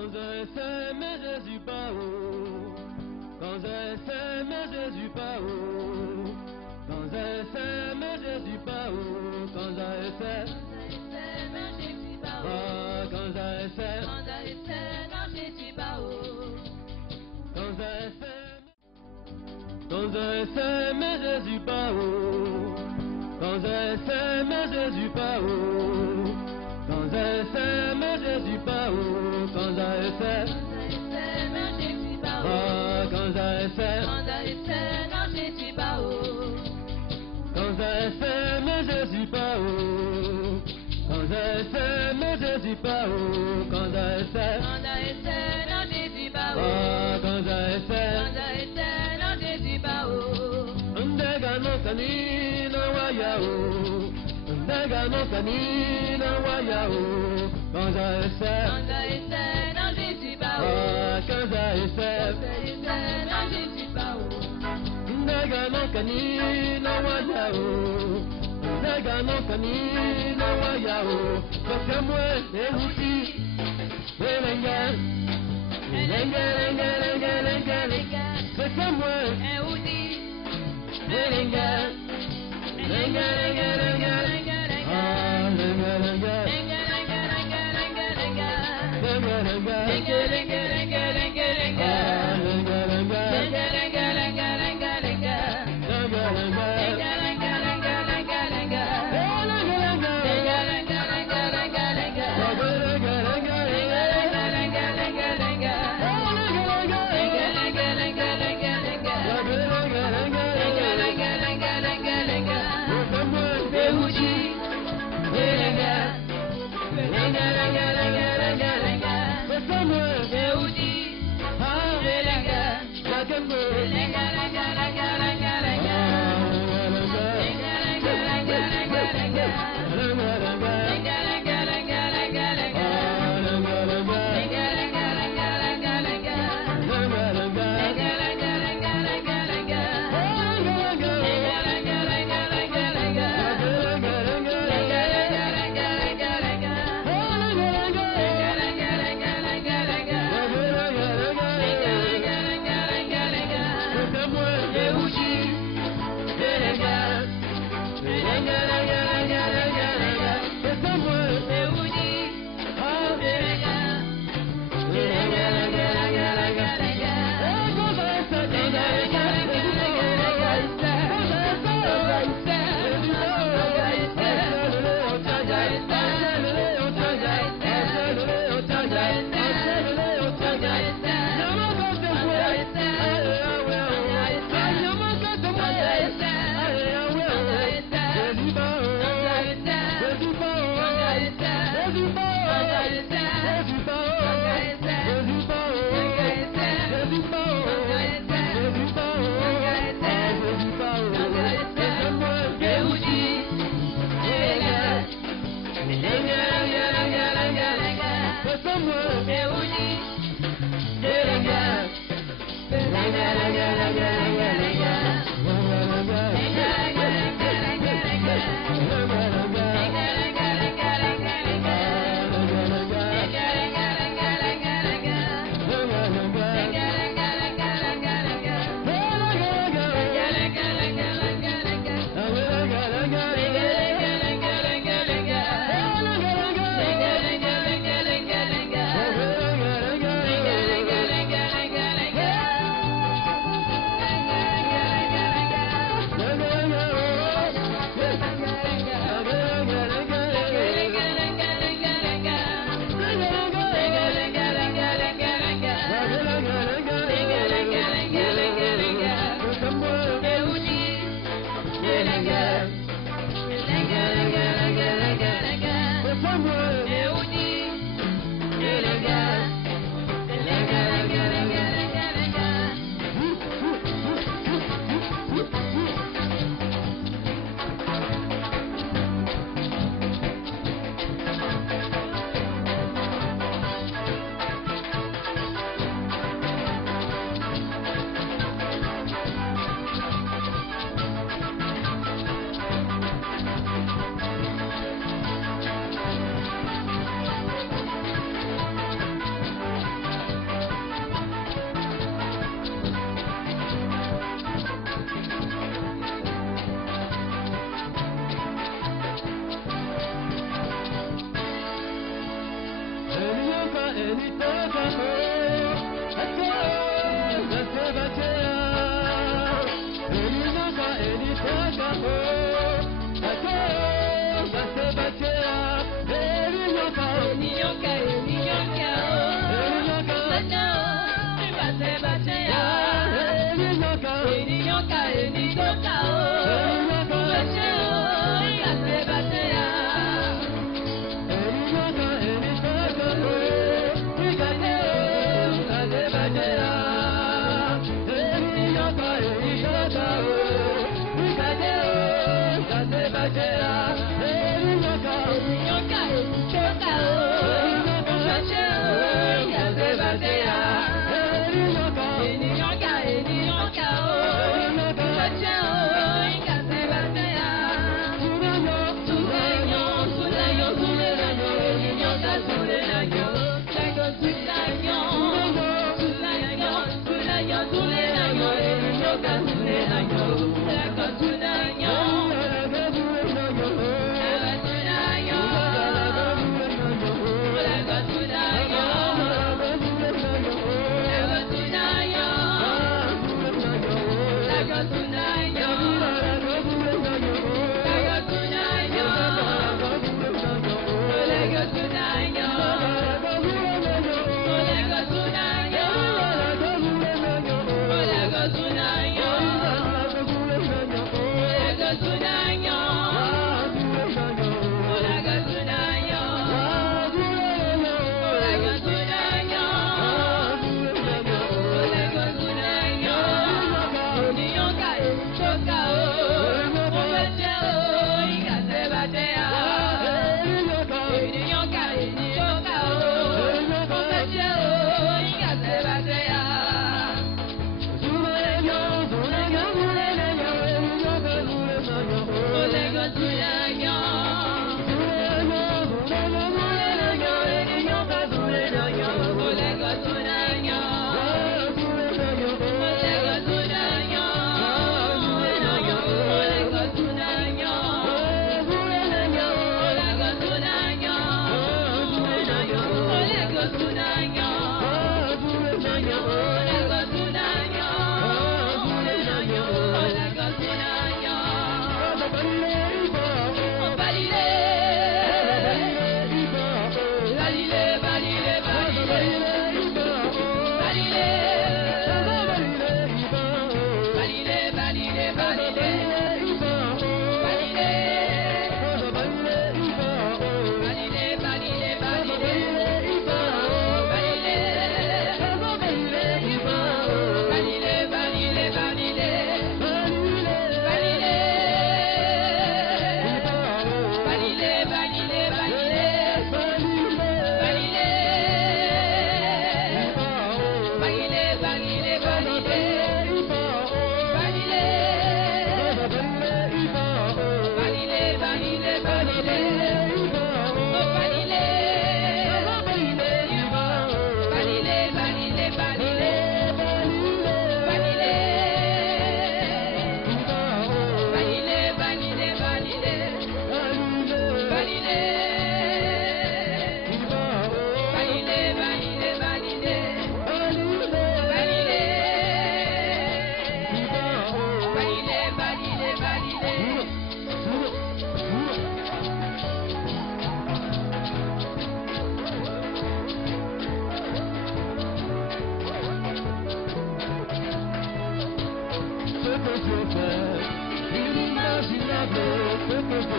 Quand je sais, mais je suis pas haut. Quand je sais, mais je suis pas haut. Quand je sais, mais je suis pas haut. Quand je sais, mais je suis pas haut. ah, quand je sais, non, je suis pas haut. quand je sais, quand je sais, mais je suis pas haut. Quand je sais, mais je suis pas haut. Quand je sais, mais je suis pas haut. Quand je sais, mais je suis pas haut. ah, quand je sais, non, je suis pas haut. quand je sais, mais je suis pas haut. Quand je sais, mais je suis pas haut. Quand je sais, non, je suis pas haut. ah, quand je sais, non, je suis pas haut. ndega no kanina wayao. Ndega no kanina wayao. Quand je sais, non, je suis pas haut. ah, quand je sais, non, je suis pas haut. ndega no kanina wayao. Ndega no kanina wayao. Parce moi, les outils, les lengas, les lengas. C'est moi, les lengas, ah,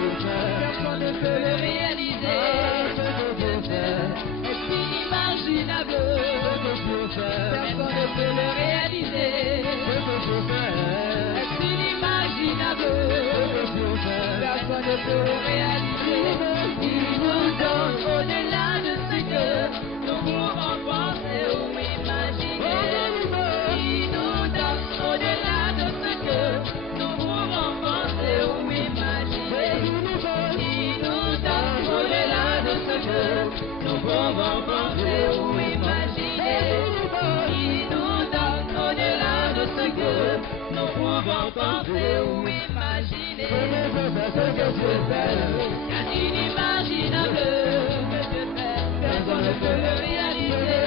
Personne ne peut le réaliser. Est inimaginable. Personne ne peut le réaliser. Est inimaginable. Personne ne peut le réaliser. Il nous donne au-delà de ce que nous pouvons penser ou imaginer. Il nous donne au-delà de ce que nous pouvons penser ou imaginer. Il nous donne au-delà de ce que nous pouvons penser ou imaginer. Il nous donne au-delà de ce que nous pouvons penser ou imaginer. Ce que Dieu fait est inimaginable. Ce que Dieu fait, personne ne peut le réaliser.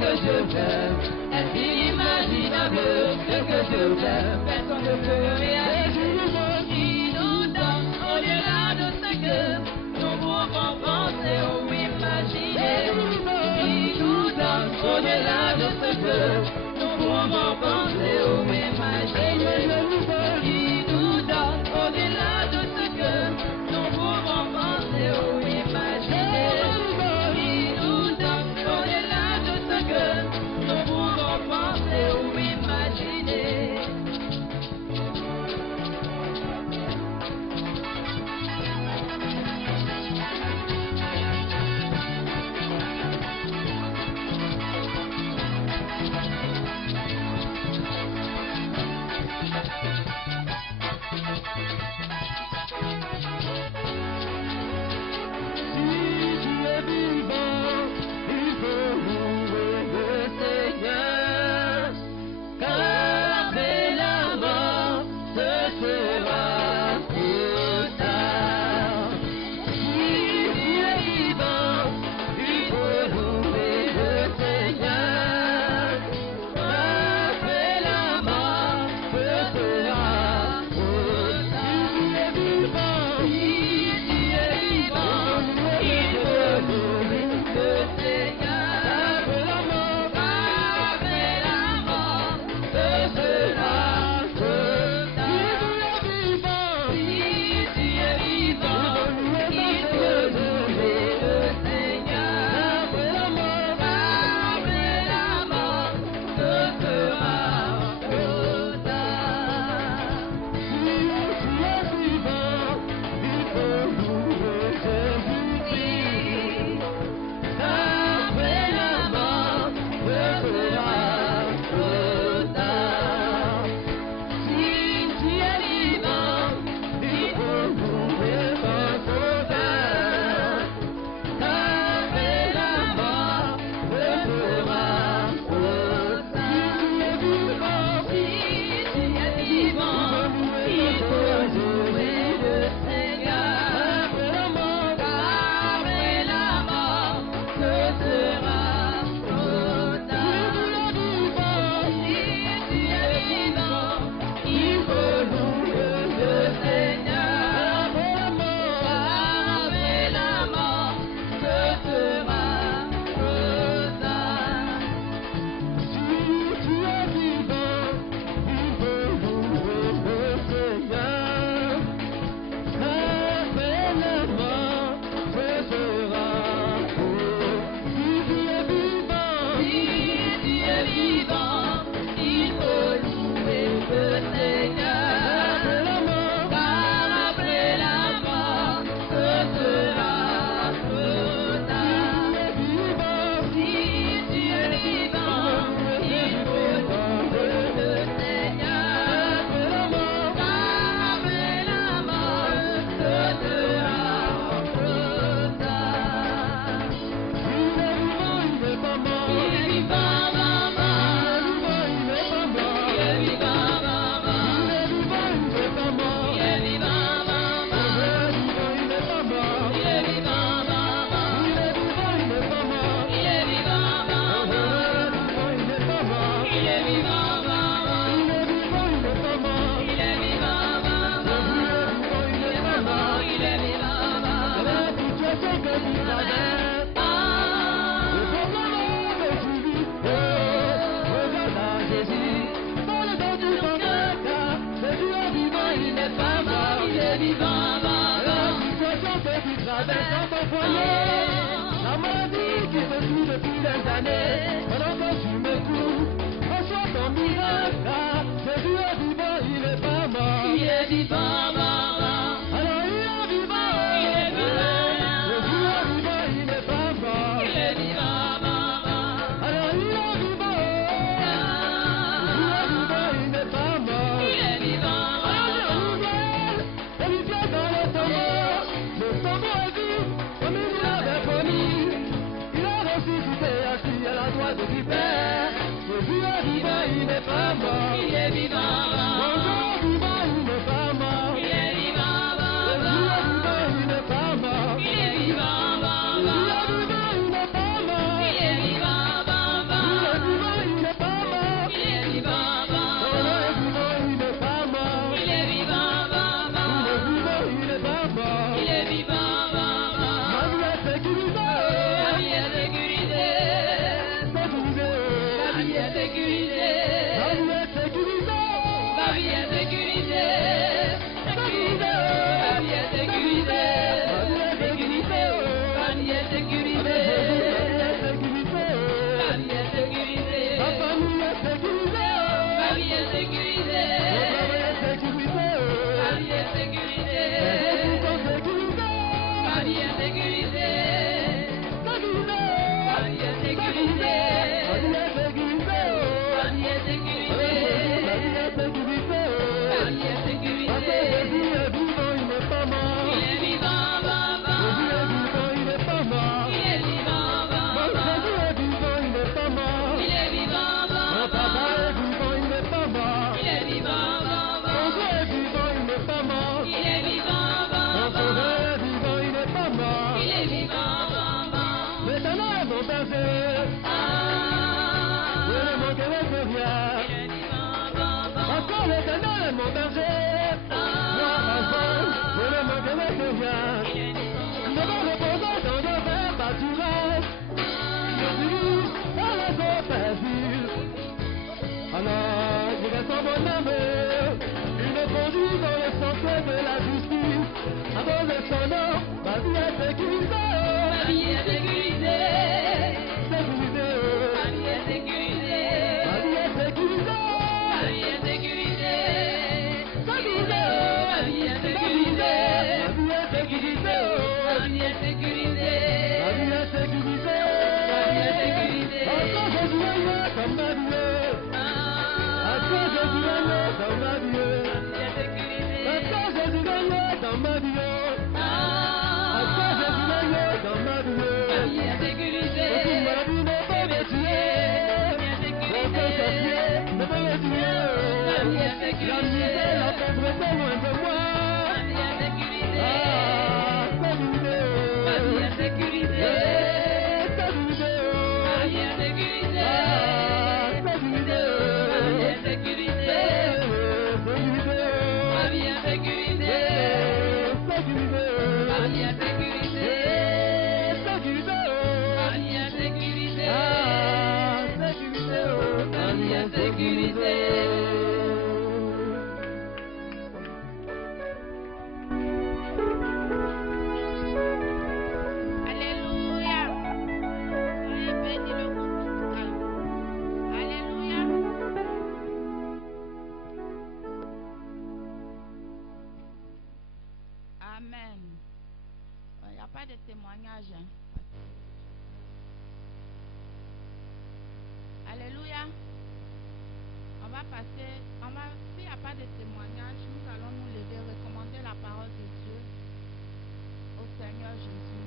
que je t'aime, est inimaginable, ce que je t'aime, personne ne peut réaliser. Il nous donne au-delà de ce que nous pouvons penser ou imaginer. Il nous donne au-delà de ce que nous pouvons penser ou imaginer. Il nous donne au-delà de ce que nous pouvons penser ou imaginer. Il nous donne au-delà de ce que nous pouvons penser ou imaginer. La maladie qui te tue depuis des années, pendant que tu m'écoutes, reçois ton miracle. Jésus est vivant, il est pas mort. Il est vivant, maman. Alors il est vivant. Il est vivant. Jésus est vivant, il est pas mort. Il est vivant, maman. Alors il est vivant. Jésus est vivant, il n'est pas mort. Il est vivant, maman. Et il vient dans le tombeau. Le tombeau est vide, comme il l'avait promis. Il a ressuscité assis à la droite du Père. Jésus est vivant, il n'est pas mort. Il est vivant, maman. Jésus est vivant, il n'est pas mort. Il est vivant, Jésus est maman. vivant, il n'est pas mort. Il est vivant, Jésus maman. est vivant, il n'est pas mort. Il est vivant, maman. dans ma vie. Dans ma vie. Bien sécurisé. Ma vie n'est pas détruite. Bien sécurisé. N'est pas détruite. Bien sécurisé. La misère, la pauvreté est loin de moi. Bien sécurisé. Sécurisé. Bien sécurisé. Sécurisé. Bien sécurisé. Sécurisé. Bien sécurisé. Bien sécurisé. Bien sécurisé. Bien sécurisé. Bien sécurisé. Alléluia. Soyez bénis le groupe musical. Alléluia. Amen. Il n'y a pas de témoignage. Hein. Alléluia. On va passer. S'il n'y a pas de témoignage, nous allons nous lever, recommander la parole de Dieu au Seigneur Jésus.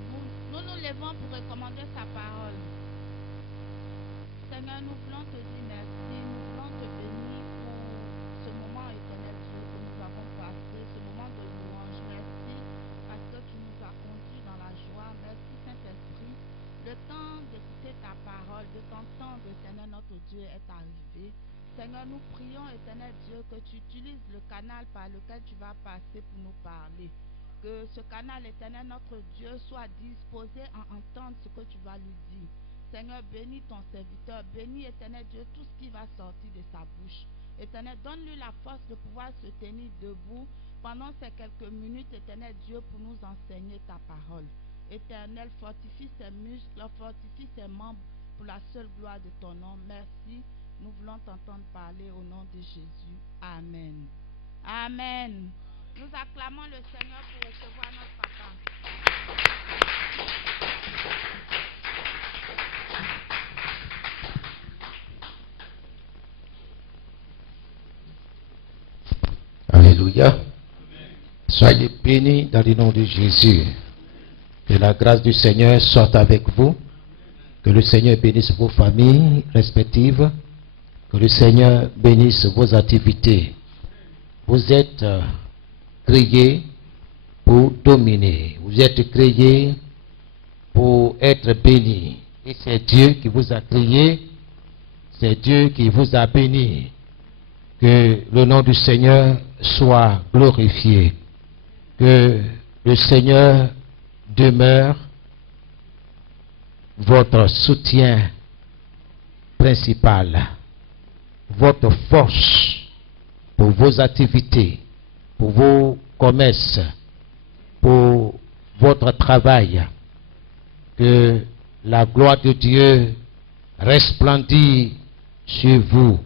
Nous nous levons pour recommander sa parole. Seigneur, nous voulons te dire merci. Nous voulons te bénir pour ce moment éternel, Dieu, que nous avons passé, ce moment de louange. Merci parce que tu nous as conduits dans la joie. Merci Saint-Esprit. Le temps d'écouter ta parole, de t'entendre, Seigneur notre Dieu, est arrivé. Seigneur, nous prions, éternel Dieu, que tu utilises le canal par lequel tu vas passer pour nous parler. Que ce canal, éternel notre Dieu, soit disposé à entendre ce que tu vas lui dire. Seigneur, bénis ton serviteur, bénis, éternel Dieu, tout ce qui va sortir de sa bouche. Éternel, donne-lui la force de pouvoir se tenir debout pendant ces quelques minutes, éternel Dieu, pour nous enseigner ta parole. Éternel, fortifie ses muscles, fortifie ses membres pour la seule gloire de ton nom. Merci. Nous voulons t'entendre parler au nom de Jésus. Amen. Amen. Nous acclamons le Seigneur pour recevoir notre papa. Alléluia. Soyez bénis dans le nom de Jésus. Que la grâce du Seigneur soit avec vous. Que le Seigneur bénisse vos familles respectives. Que le Seigneur bénisse vos activités. Vous êtes créés pour dominer. Vous êtes créés pour être bénis. Et c'est Dieu qui vous a créé. C'est Dieu qui vous a bénis. Que le nom du Seigneur soit glorifié. Que le Seigneur demeure votre soutien principal, votre force pour vos activités, pour vos commerces, pour votre travail. Que la gloire de Dieu resplendisse sur vous.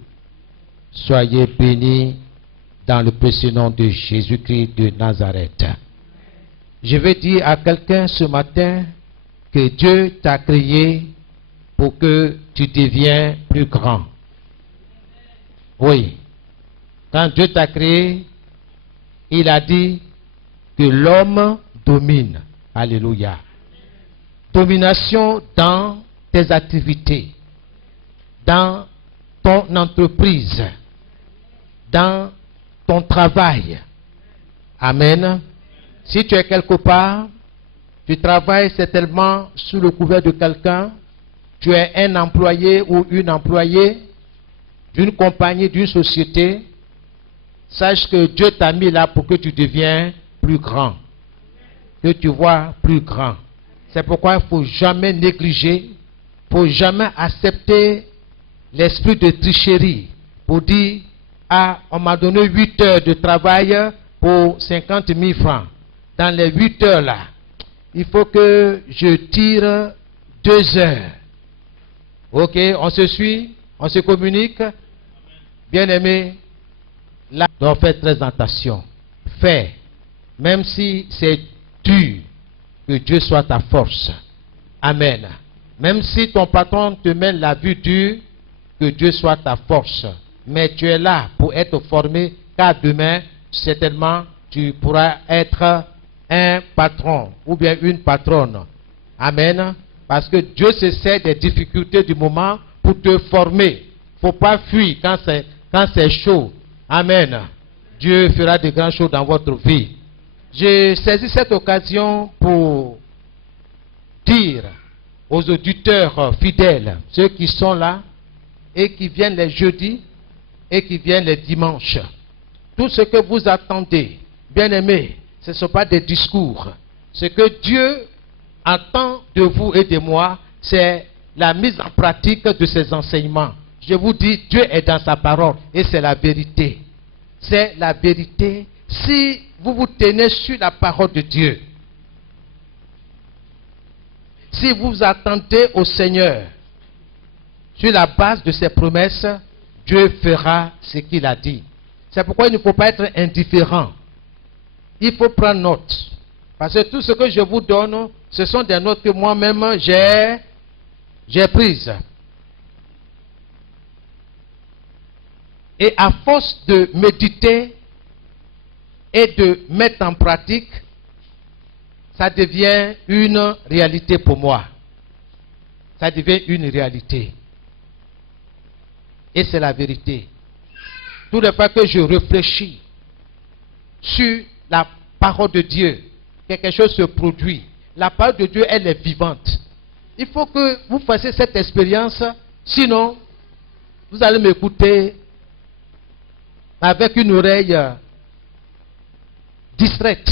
Soyez bénis dans le précieux nom de Jésus-Christ de Nazareth. Je vais dire à quelqu'un ce matin que Dieu t'a créé pour que tu deviennes plus grand. Oui. Quand Dieu t'a créé, il a dit que l'homme domine. Alléluia. Domination dans tes activités, dans ton entreprise, dans ton travail. Amen. Si tu es quelque part, tu travailles certainement sous le couvert de quelqu'un, tu es un employé ou une employée d'une compagnie, d'une société, sache que Dieu t'a mis là pour que tu deviennes plus grand, que tu vois plus grand. C'est pourquoi il ne faut jamais négliger, il ne faut jamais accepter l'esprit de tricherie pour dire, ah, on m'a donné 8 heures de travail pour 50 000 francs. Dans les 8 heures là, il faut que je tire 2 heures. Ok, on se suit, on se communique. Bien-aimé, là, on fait très attention. Fais, même si c'est dur, que Dieu soit ta force. Amen. Même si ton patron te met la vie dure, que Dieu soit ta force. Mais tu es là pour être formé, car demain, certainement, tu pourras être un patron ou bien une patronne. Amen. Parce que Dieu se sert des difficultés du moment pour te former. Il ne faut pas fuir quand c'est chaud. Amen. Dieu fera de grandes choses dans votre vie. J'ai saisi cette occasion pour dire aux auditeurs fidèles, ceux qui sont là et qui viennent les jeudis et qui viennent les dimanches, tout ce que vous attendez, bien-aimés, ce ne sont pas des discours. Ce que Dieu attend de vous et de moi, c'est la mise en pratique de ses enseignements. Je vous dis, Dieu est dans sa parole et c'est la vérité. C'est la vérité. Si vous vous tenez sur la parole de Dieu, si vous attendez au Seigneur sur la base de ses promesses, Dieu fera ce qu'il a dit. C'est pourquoi il ne faut pas être indifférent. Il faut prendre note. Parce que tout ce que je vous donne, ce sont des notes que moi-même j'ai prises. Et à force de méditer et de mettre en pratique, ça devient une réalité pour moi. Ça devient une réalité. Et c'est la vérité. Toutes les fois que je réfléchis sur la parole de Dieu, quelque chose se produit. La parole de Dieu, elle est vivante. Il faut que vous fassiez cette expérience, sinon, vous allez m'écouter avec une oreille distraite.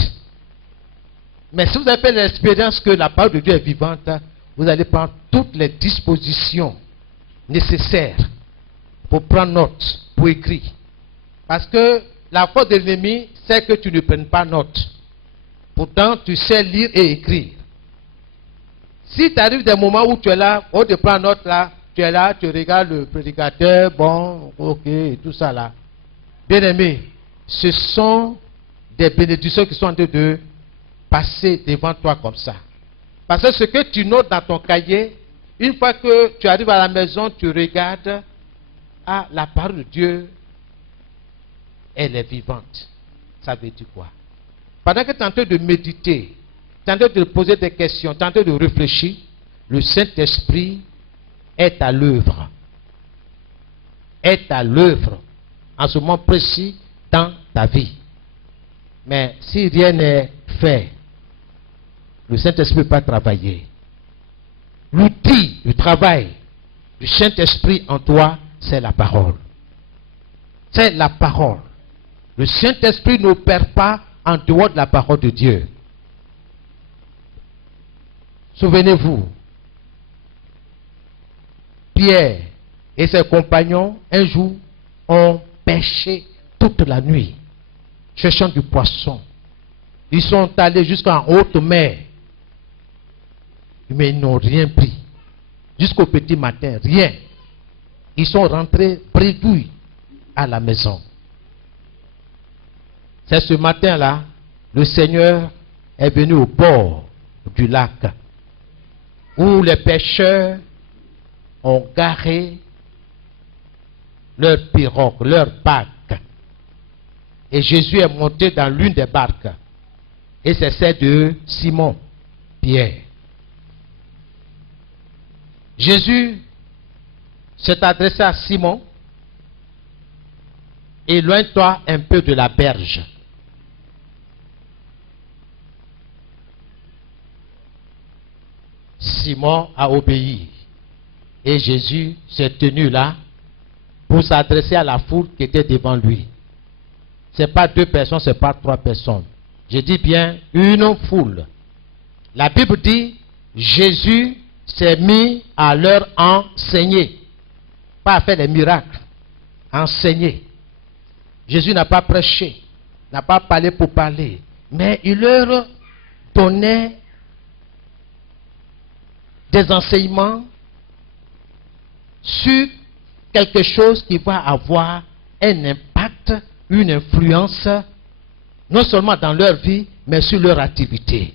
Mais si vous avez fait l'expérience que la parole de Dieu est vivante, vous allez prendre toutes les dispositions nécessaires pour prendre note, pour écrire. Parce que la faute de l'ennemi, c'est que tu ne prennes pas note. Pourtant, tu sais lire et écrire. Si tu arrives des moments où tu es là, au lieu de prendre note là, tu es là, tu regardes le prédicateur, bon, ok, tout ça là. Bien aimé, ce sont des bénédictions qui sont en train de passer devant toi comme ça. Parce que ce que tu notes dans ton cahier, une fois que tu arrives à la maison, tu regardes, ah, la parole de Dieu, elle est vivante. Ça veut dire quoi? Pendant que tu es en train de méditer, tu es en train de poser des questions, tu es en train de réfléchir, le Saint-Esprit est à l'œuvre. Est à l'œuvre en ce moment précis dans ta vie. Mais si rien n'est fait, le Saint-Esprit ne peut pas travailler. L'outil du travail du Saint-Esprit en toi, c'est la parole. C'est la parole. Le Saint-Esprit n'opère pas en dehors de la parole de Dieu. Souvenez-vous, Pierre et ses compagnons, un jour, ont pêché toute la nuit, cherchant du poisson. Ils sont allés jusqu'en haute mer, mais ils n'ont rien pris. Jusqu'au petit matin, rien. Ils sont rentrés bredouilles à la maison. C'est ce matin-là, le Seigneur est venu au bord du lac, où les pêcheurs ont garé leur pirogue, leur barque. Et Jésus est monté dans l'une des barques. Et c'est celle de Simon, Pierre. Jésus s'est adressé à Simon. Éloigne-toi un peu de la berge. Simon a obéi. Et Jésus s'est tenu là pour s'adresser à la foule qui était devant lui. Ce n'est pas 2 personnes, ce n'est pas 3 personnes. Je dis bien une foule. La Bible dit, Jésus s'est mis à leur enseigner. Pas à faire des miracles. Enseigner. Jésus n'a pas prêché, n'a pas parlé pour parler. Mais il leur donnait des enseignements sur quelque chose qui va avoir un impact, une influence, non seulement dans leur vie, mais sur leur activité.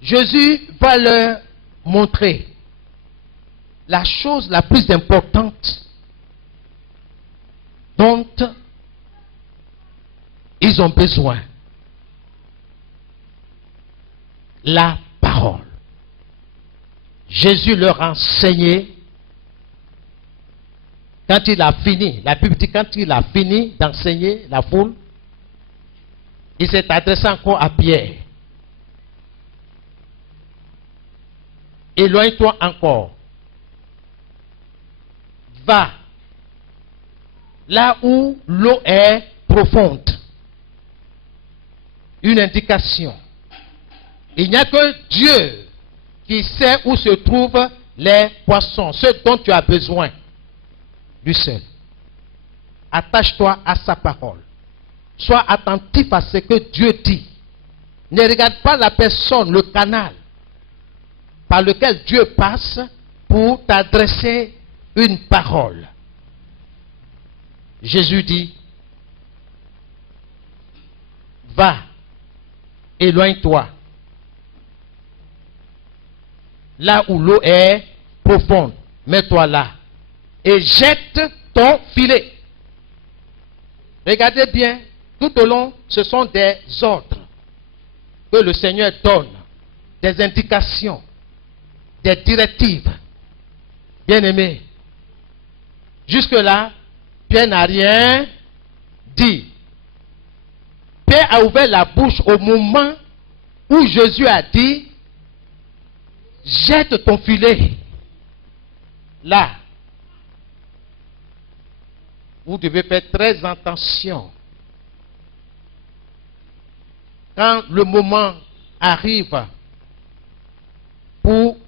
Jésus va leur montrer la chose la plus importante dont ils ont besoin. la parole. Jésus leur a enseigné. Quand il a fini, la Bible dit, quand il a fini d'enseigner la foule, il s'est adressé encore à Pierre. Éloigne-toi encore. Va là où l'eau est profonde. Une indication. Il n'y a que Dieu qui sait où se trouvent les poissons, ce dont tu as besoin. Lui seul. Attache-toi à sa parole. Sois attentif à ce que Dieu dit. Ne regarde pas la personne, le canal par lequel Dieu passe pour t'adresser une parole. Jésus dit, va, éloigne-toi. Là où l'eau est profonde, mets-toi là. Et jette ton filet. Regardez bien, tout au long, ce sont des ordres que le Seigneur donne, des indications, des directives. Bien-aimés, jusque-là, Pierre n'a rien dit. Pierre a ouvert la bouche au moment où Jésus a dit, jette ton filet. Là, vous devez faire très attention. Quand le moment arrive pour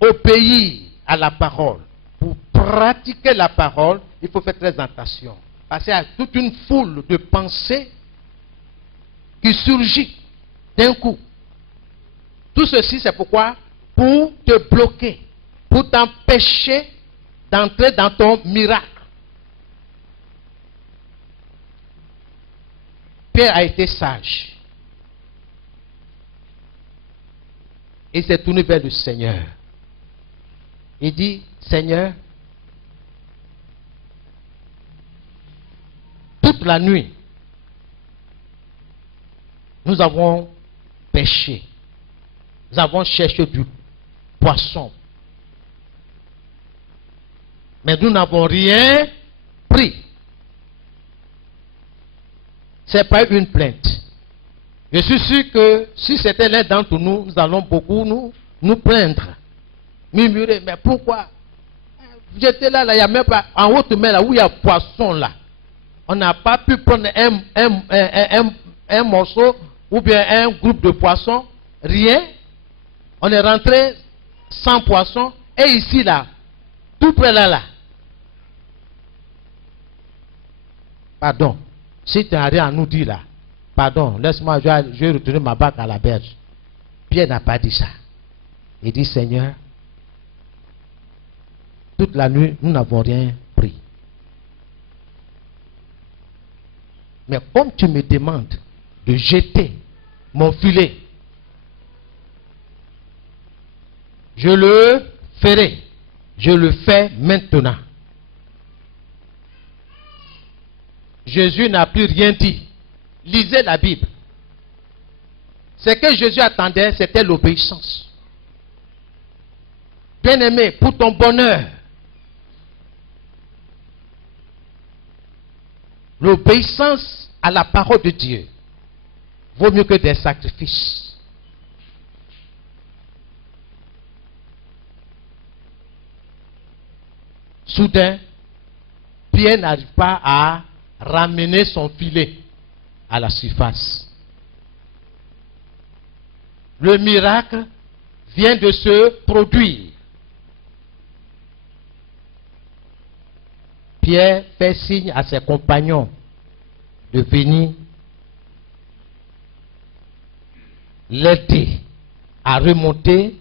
obéir à la parole, pour pratiquer la parole, il faut faire très attention. Parce qu'il y a toute une foule de pensées qui surgit d'un coup. Tout ceci, c'est pourquoi? Pour te bloquer, pour t'empêcher d'entrer dans ton miracle. Pierre a été sage. Il s'est tourné vers le Seigneur. Il dit, Seigneur, toute la nuit, nous avons pêché. Nous avons cherché du poisson. Mais nous n'avons rien pris. Ce n'est pas une plainte. Je suis sûr que si c'était l'un d'entre nous, nous allons beaucoup nous plaindre. Murmurer, mais pourquoi? J'étais là, il n'y a même pas, en haute mer, là où il y a poisson là. On n'a pas pu prendre un morceau ou bien un groupe de poissons. Rien. On est rentré sans poisson. Et ici là, tout près là. Pardon. Si tu n'as rien à nous dire là, pardon, laisse-moi, je vais retourner ma barque à la berge. Pierre n'a pas dit ça. Il dit, Seigneur, toute la nuit, nous n'avons rien pris. Mais comme tu me demandes de jeter mon filet, je le ferai. Je le fais maintenant. Jésus n'a plus rien dit. Lisez la Bible. Ce que Jésus attendait, c'était l'obéissance. Bien-aimé, pour ton bonheur, l'obéissance à la parole de Dieu vaut mieux que des sacrifices. Soudain, Pierre n'arrive pas à ramener son filet à la surface. Le miracle vient de se produire. Pierre fait signe à ses compagnons de venir l'aider à remonter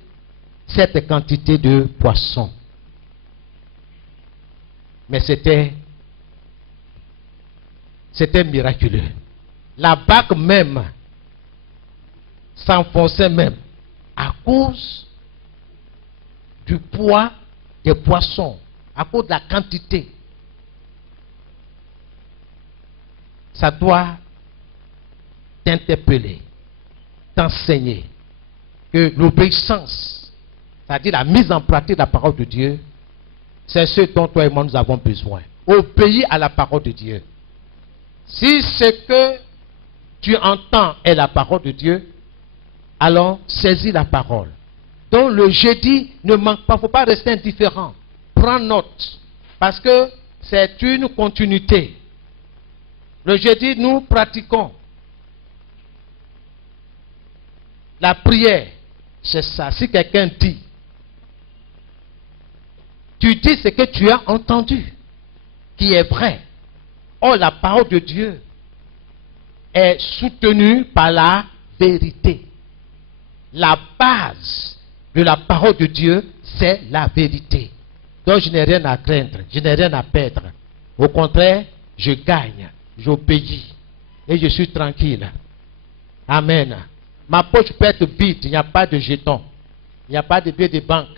cette quantité de poissons. Mais c'était miraculeux. La barque même s'enfonçait même à cause du poids des poissons, à cause de la quantité. Ça doit t'interpeller, t'enseigner que l'obéissance, c'est-à-dire la mise en pratique de la parole de Dieu, c'est ce dont toi et moi nous avons besoin. Obéir à la parole de Dieu. Si ce que tu entends est la parole de Dieu, alors saisis la parole. Donc le jeudi ne manque pas, il ne faut pas rester indifférent. Prends note, parce que c'est une continuité. Le jeudi, nous pratiquons la prière. C'est ça. Si quelqu'un dit, tu dis ce que tu as entendu, qui est vrai. Or, la parole de Dieu est soutenue par la vérité. La base de la parole de Dieu, c'est la vérité. Donc, je n'ai rien à craindre, je n'ai rien à perdre. Au contraire, je gagne, j'obéis et je suis tranquille. Amen. Ma poche peut être vide, il n'y a pas de jetons, il n'y a pas de billets de banque.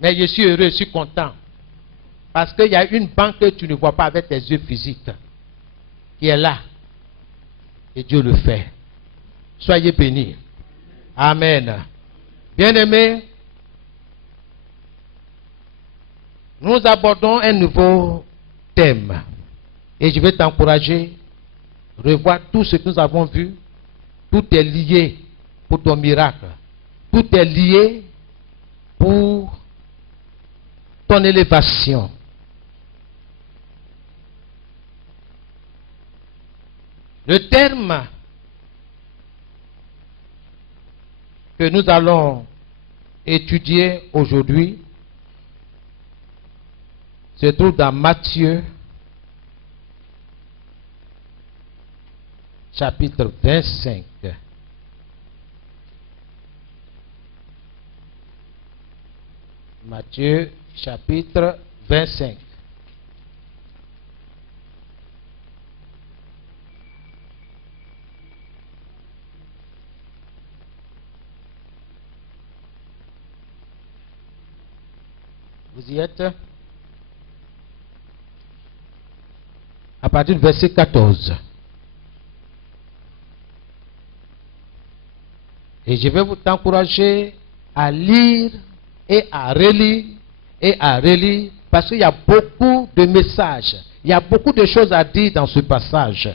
Mais je suis heureux, je suis content. Parce qu'il y a une banque que tu ne vois pas avec tes yeux physiques, qui est là. Et Dieu le fait. Soyez bénis. Amen. Bien-aimés, nous abordons un nouveau thème. Et je vais t'encourager à revoir tout ce que nous avons vu. Tout est lié pour ton miracle. Tout est lié pour ton élévation. Le terme que nous allons étudier aujourd'hui se trouve dans Matthieu chapitre 25. Matthieu chapitre 25. Vous y êtes? À partir du verset 14. Et je vais vous encourager à lire et à relire, parce qu'il y a beaucoup de messages, il y a beaucoup de choses à dire dans ce passage.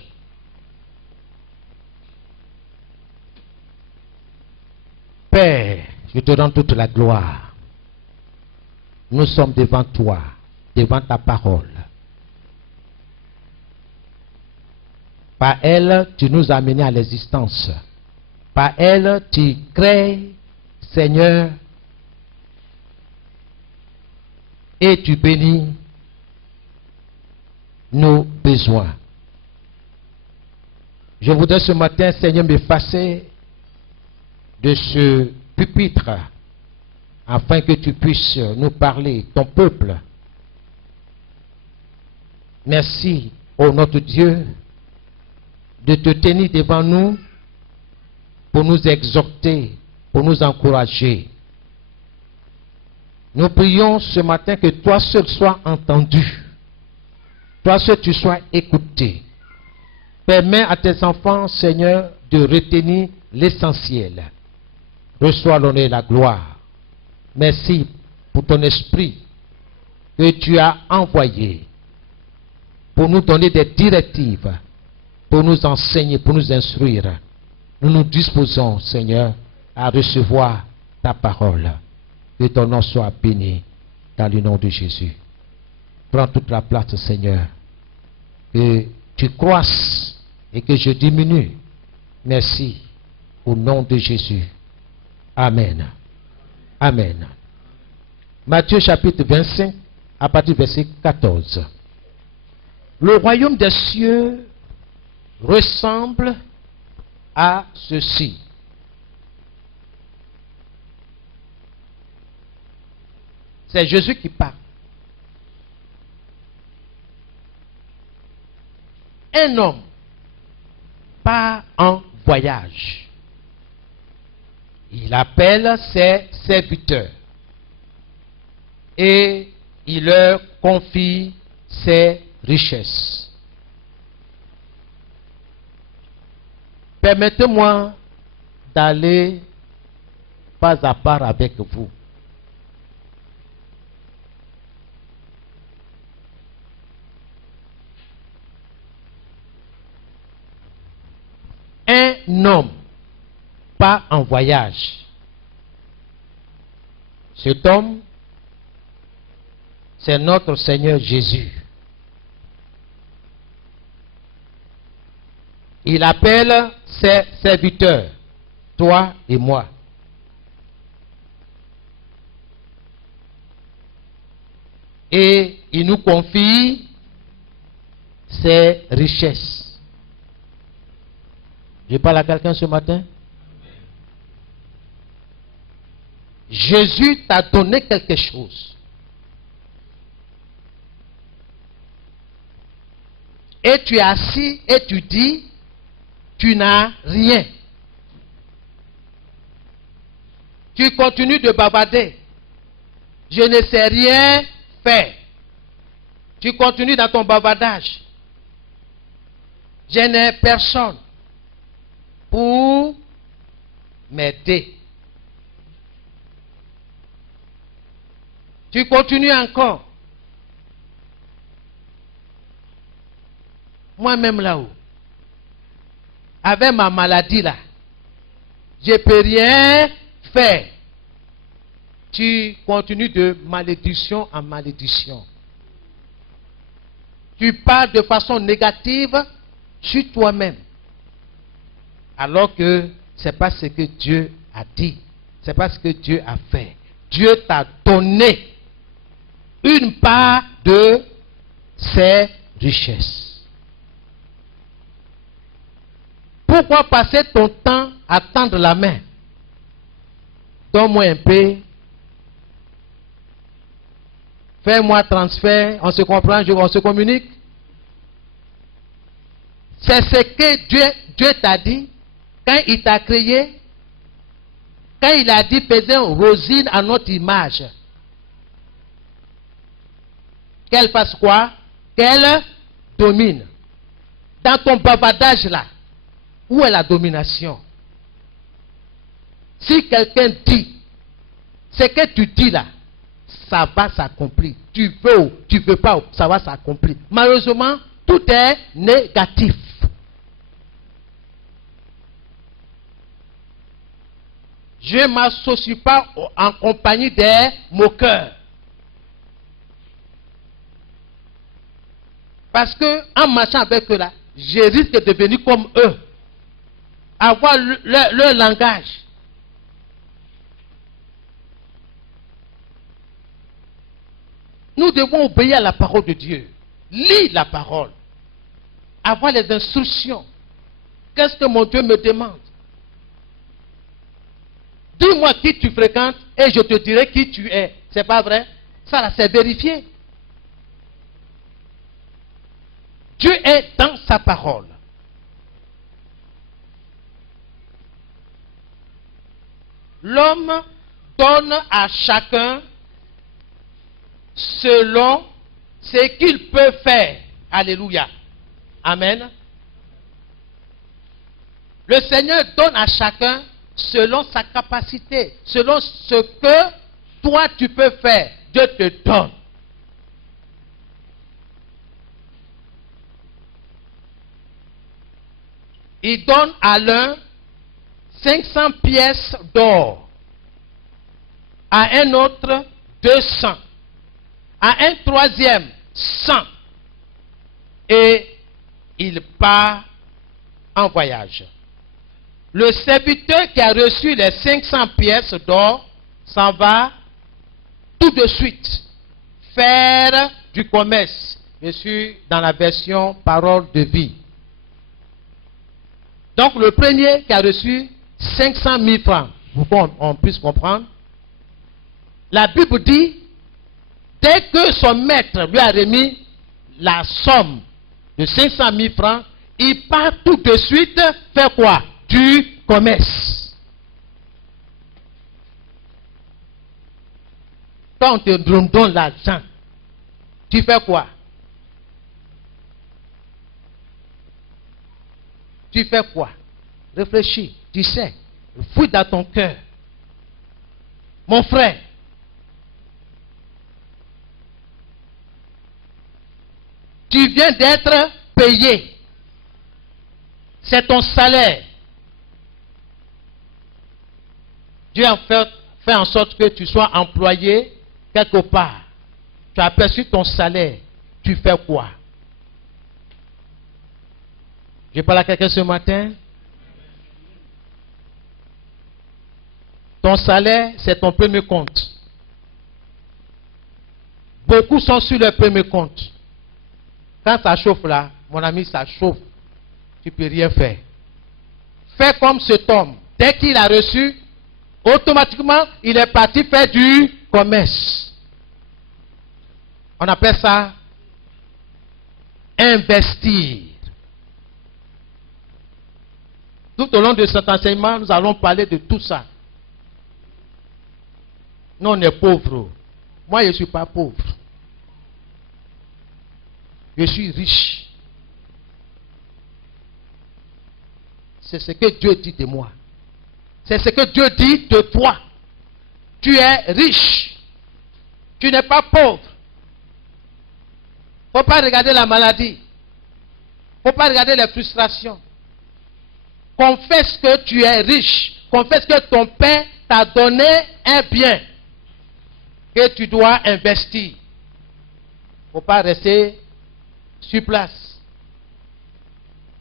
Père, je te rends toute la gloire. Nous sommes devant toi, devant ta parole. Par elle, tu nous as amenés à l'existence. Par elle, tu crées, Seigneur, et tu bénis nos besoins. Je voudrais ce matin, Seigneur, m'effacer de ce pupitre afin que tu puisses nous parler, ton peuple. Merci, ô notre Dieu, de te tenir devant nous pour nous exhorter, pour nous encourager. Nous prions ce matin que toi seul sois entendu. Toi seul tu sois écouté. Permets à tes enfants, Seigneur, de retenir l'essentiel. Reçois l'honneur et la gloire. Merci pour ton esprit que tu as envoyé pour nous donner des directives, pour nous enseigner, pour nous instruire. Nous nous disposons, Seigneur, à recevoir ta parole. Que ton nom soit béni dans le nom de Jésus. Prends toute la place, Seigneur. Que tu croisses et que je diminue. Merci. Au nom de Jésus. Amen. Amen. Matthieu chapitre 25, à partir du verset 14. Le royaume des cieux ressemble à ceci. C'est Jésus qui parle. Un homme part en voyage. Il appelle ses serviteurs et il leur confie ses richesses. Permettez-moi d'aller pas à part avec vous. Un homme part en voyage. Cet homme, c'est notre Seigneur Jésus. Il appelle ses serviteurs, toi et moi. Et il nous confie ses richesses. Je parle à quelqu'un ce matin. Jésus t'a donné quelque chose. Et tu es assis et tu dis, tu n'as rien. Tu continues de bavarder. Je ne sais rien faire. Tu continues dans ton bavardage. Je n'ai personne pour m'aider. Tu continues encore. Moi-même là-haut, avec ma maladie là, je ne peux rien faire. Tu continues de malédiction en malédiction. Tu parles de façon négative sur toi-même. Alors que ce n'est pas ce que Dieu a dit. Ce n'est pas ce que Dieu a fait. Dieu t'a donné une part de ses richesses. Pourquoi passer ton temps à tendre la main? Donne-moi un peu. Fais-moi transfert. On se comprend, on se communique. C'est ce que Dieu t'a dit quand il t'a créé. Quand il a dit faisons Rosine à notre image. Qu'elle fasse quoi? Qu'elle domine. Dans ton bavardage là, où est la domination? Si quelqu'un dit, ce que tu dis là, ça va s'accomplir. Tu veux ou tu veux pas, ça va s'accomplir. Malheureusement, tout est négatif. Je ne m'associe pas en compagnie des moqueurs. Parce que en marchant avec eux là, je risque de devenir comme eux. Avoir leur langage. Nous devons obéir à la parole de Dieu. Lire la parole. Avoir les instructions. Qu'est-ce que mon Dieu me demande? Dis-moi qui tu fréquentes et je te dirai qui tu es. C'est pas vrai? Ça là, c'est vérifié. Dieu est dans sa parole. L'homme donne à chacun selon ce qu'il peut faire. Alléluia. Amen. Le Seigneur donne à chacun selon sa capacité, selon ce que toi tu peux faire. Dieu te donne. Il donne à l'un 500 pièces d'or, à un autre 200, à un troisième 100, et il part en voyage. Le serviteur qui a reçu les 500 pièces d'or s'en va tout de suite faire du commerce. Je suis dans la version parole de vie. Donc le premier qui a reçu 500 000 francs, pour qu'on puisse comprendre, la Bible dit, dès que son maître lui a remis la somme de 500 000 francs, il part tout de suite faire quoi? Du commerce. Quand on te donne l'argent, tu fais quoi? Tu fais quoi? Réfléchis, tu sais, fouille dans ton cœur. Mon frère, tu viens d'être payé. C'est ton salaire. Dieu a fait en sorte que tu sois employé quelque part. Tu as perçu ton salaire. Tu fais quoi? Je parle à quelqu'un ce matin. Ton salaire, c'est ton premier compte. Beaucoup sont sur le premier compte. Quand ça chauffe là, mon ami, ça chauffe. Tu ne peux rien faire. Fais comme cet homme. Dès qu'il a reçu, automatiquement, il est parti faire du commerce. On appelle ça investir. Tout au long de cet enseignement, nous allons parler de tout ça. Nous, on est pauvres. Moi, je ne suis pas pauvre. Je suis riche. C'est ce que Dieu dit de moi. C'est ce que Dieu dit de toi. Tu es riche. Tu n'es pas pauvre. Il ne faut pas regarder la maladie. Il ne faut pas regarder les frustrations. Confesse que tu es riche. Confesse que ton Père t'a donné un bien que tu dois investir. Il ne faut pas rester sur place.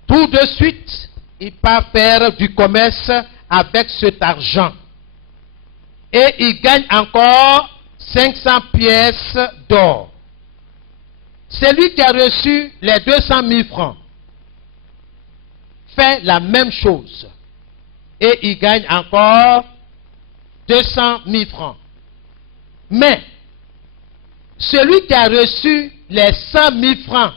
Tout de suite, il part faire du commerce avec cet argent. Et il gagne encore 500 pièces d'or. Celui qui a reçu les 200 000 francs fait la même chose. Et il gagne encore 200 000 francs. Mais, celui qui a reçu les 100 000 francs,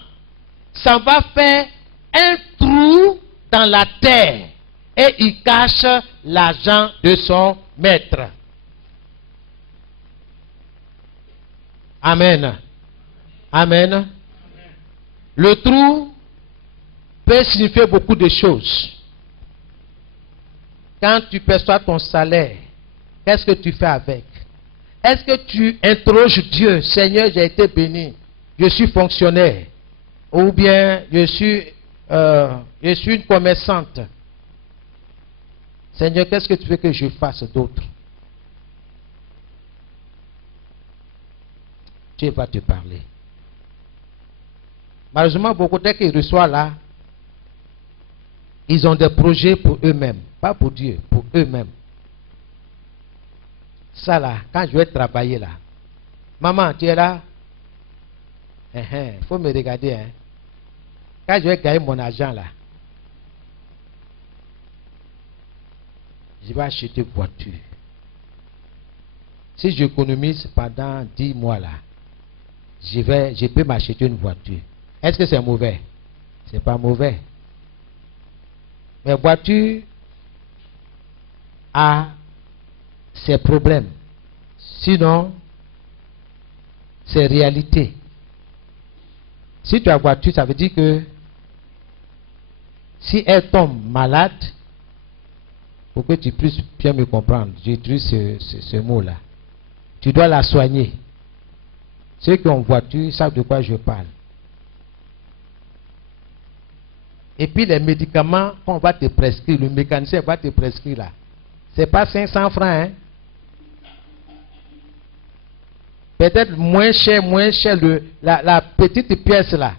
ça va faire un trou dans la terre. Et il cache l'argent de son maître. Amen. Amen. Le trou peut signifier beaucoup de choses. Quand tu perçois ton salaire, qu'est-ce que tu fais avec? Est-ce que tu interroges Dieu? Seigneur, j'ai été béni. Je suis fonctionnaire. Ou bien je suis une commerçante. Seigneur, qu'est-ce que tu veux que je fasse d'autre? Dieu va te parler. Malheureusement, beaucoup dès qu'ils reçoivent là, ils ont des projets pour eux-mêmes. Pas pour Dieu, pour eux-mêmes. Ça là, quand je vais travailler là, maman, tu es là? Il faut me regarder. Hein. Quand je vais gagner mon argent là, je vais acheter une voiture. Si j'économise pendant 10 mois là, je peux m'acheter une voiture. Est-ce que c'est mauvais? C'est pas mauvais. Mais la voiture a ses problèmes. Sinon, c'est réalité. Si tu as voiture, ça veut dire que si elle tombe malade, pour que tu puisses bien me comprendre, j'utilise ce mot-là. Tu dois la soigner. Ceux qui ont voiture savent de quoi je parle. Et puis les médicaments qu'on va te prescrire, le mécanicien va te prescrire là, c'est pas 500 francs, hein? Peut-être moins cher, la petite pièce là,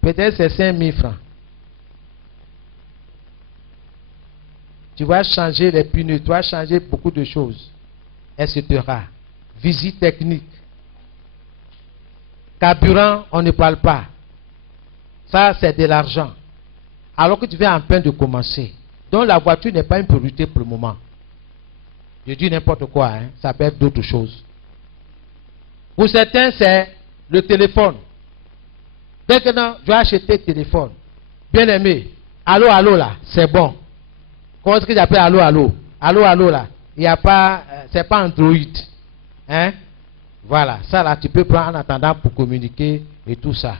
peut-être c'est 5000 francs. Tu vas changer les pneus, tu vas changer beaucoup de choses, etc. Visite technique. Carburant, on ne parle pas. Ça, c'est de l'argent. Alors que tu viens en peine de commencer. Donc la voiture n'est pas une priorité pour le moment. Je dis n'importe quoi, hein? Ça peut être d'autres choses. Pour certains, c'est le téléphone. Maintenant, je vais acheter le téléphone. Bien aimé, allô, allô là, c'est bon. Comment est-ce que j'appelle allô, allô? Allô, allô là, il n'y a pas, c'est pas Android. Hein? Voilà, ça là, tu peux prendre en attendant pour communiquer et tout ça.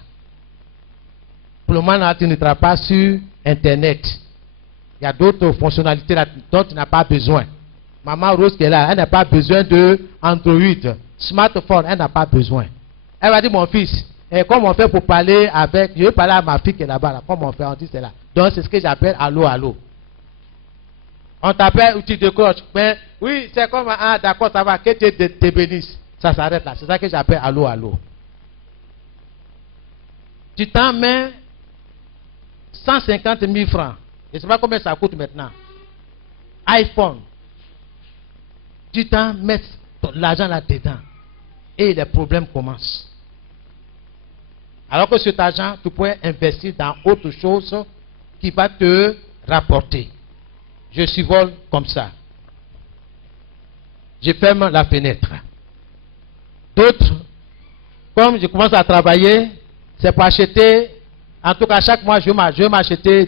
Pour le moment, là, tu ne travailles pas sur Internet. Il y a d'autres fonctionnalités là, dont tu n'as pas besoin. Maman Rose qui est là, elle n'a pas besoin de Android, smartphone, elle n'a pas besoin. Elle va dire, mon fils, comment on fait pour parler avec, je veux parler à ma fille qui est là-bas, là. Comment on fait, on dit c'est là. Donc c'est ce que j'appelle allô, allô. On t'appelle ou tu décroches. Mais oui, c'est comme, ah d'accord, ça va, que Dieu te bénisse. Ça s'arrête là, c'est ça que j'appelle allô, allô. Tu t'en mets 150 000 francs. Je ne sais pas combien ça coûte maintenant. iPhone. Tu t'en mets l'argent là-dedans. Et les problèmes commencent. Alors que cet argent, tu pourrais investir dans autre chose qui va te rapporter. Je survole comme ça. Je ferme la fenêtre. D'autres, comme je commence à travailler, c'est pour acheter, en tout cas chaque mois, je vais m'acheter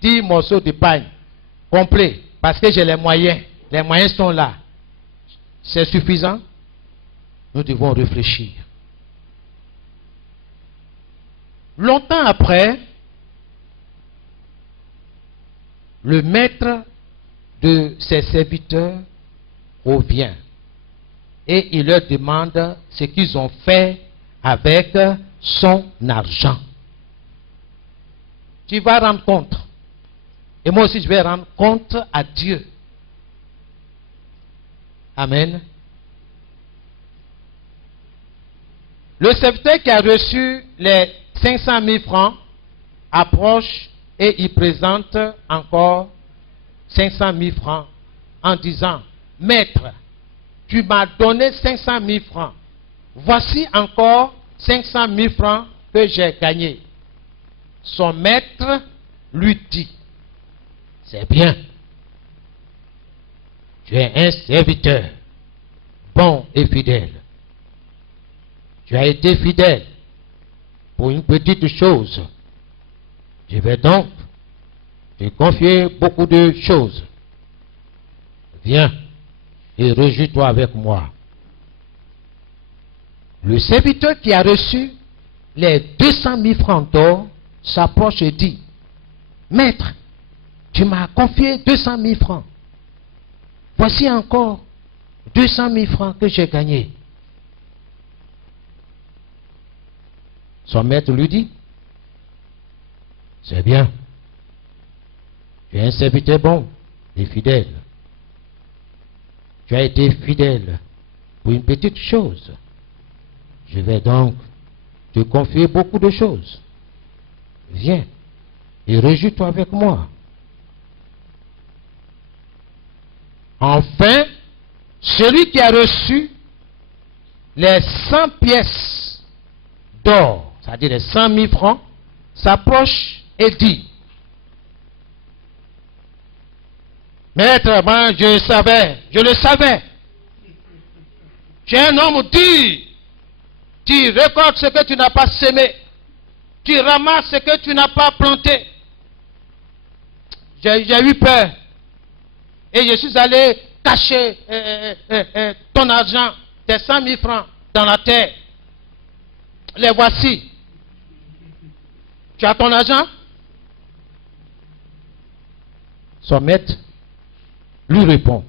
10 morceaux de pain complet. Parce que j'ai les moyens. Les moyens sont là. C'est suffisant? Nous devons réfléchir. Longtemps après, le maître de ses serviteurs revient et il leur demande ce qu'ils ont fait avec son argent. Tu vas rendre compte. Et moi aussi, je vais rendre compte à Dieu. Amen. Le serviteur qui a reçu les 500 000 francs approche et il présente encore 500 000 francs en disant, maître, tu m'as donné 500 000 francs. Voici encore 500 000 francs que j'ai gagnés. Son maître lui dit, c'est bien. Tu es un serviteur bon et fidèle. Tu as été fidèle pour une petite chose. Je vais donc te confier beaucoup de choses. Viens et réjouis-toi avec moi. Le serviteur qui a reçu les 200 000 francs d'or s'approche et dit, maître, tu m'as confié 200 000 francs. Voici encore 200 000 francs que j'ai gagnés. Son maître lui dit, c'est bien. Tu es un serviteur bon et fidèle. Tu as été fidèle pour une petite chose. Je vais donc te confier beaucoup de choses. Viens et réjouis-toi avec moi. Enfin, celui qui a reçu les 100 pièces d'or, c'est-à-dire les 100 000 francs, s'approche et dit, maître, moi je le savais. Tu es un homme dur. Tu récoltes ce que tu n'as pas semé. Tu ramasses ce que tu n'as pas planté. J'ai eu peur. Et je suis allé cacher ton argent, tes 100 000 francs, dans la terre. Les voici. Tu as ton argent? Son maître lui répond,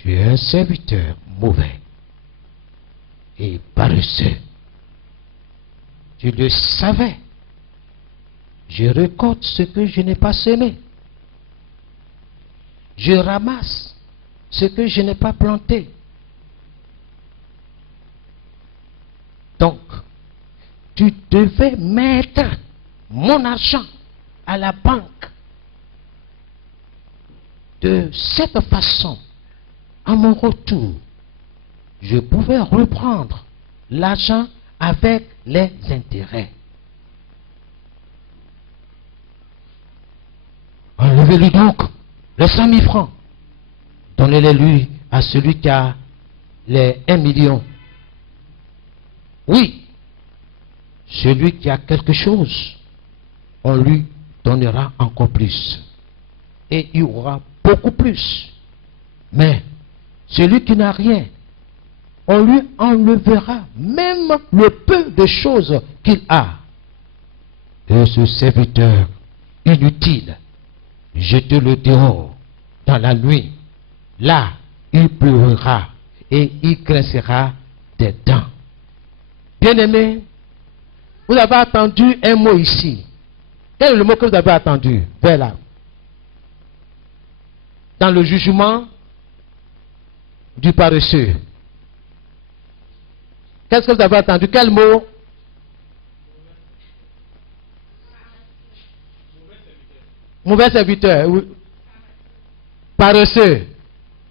tu es un serviteur mauvais et paresseux. Tu le savais. Je récolte ce que je n'ai pas semé. Je ramasse ce que je n'ai pas planté. Donc, tu devais mettre mon argent à la banque. De cette façon, à mon retour, je pouvais reprendre l'argent avec les intérêts. Enlevez-lui donc les 100 000 francs. Donnez-les lui à celui qui a les 1 million. Oui, celui qui a quelque chose, on lui donnera encore plus. Et il y aura beaucoup plus. Mais celui qui n'a rien, on lui enlèvera même le peu de choses qu'il a. Et ce serviteur inutile, jetez-le dehors dans la nuit. Là, il pleurera et il grincera des dents. Bien-aimés, vous avez entendu un mot ici. Quel est le mot que vous avez entendu? Vers là. Dans le jugement du paresseux. Qu'est-ce que vous avez entendu? Quel mot? Mauvais serviteur. Paresseux.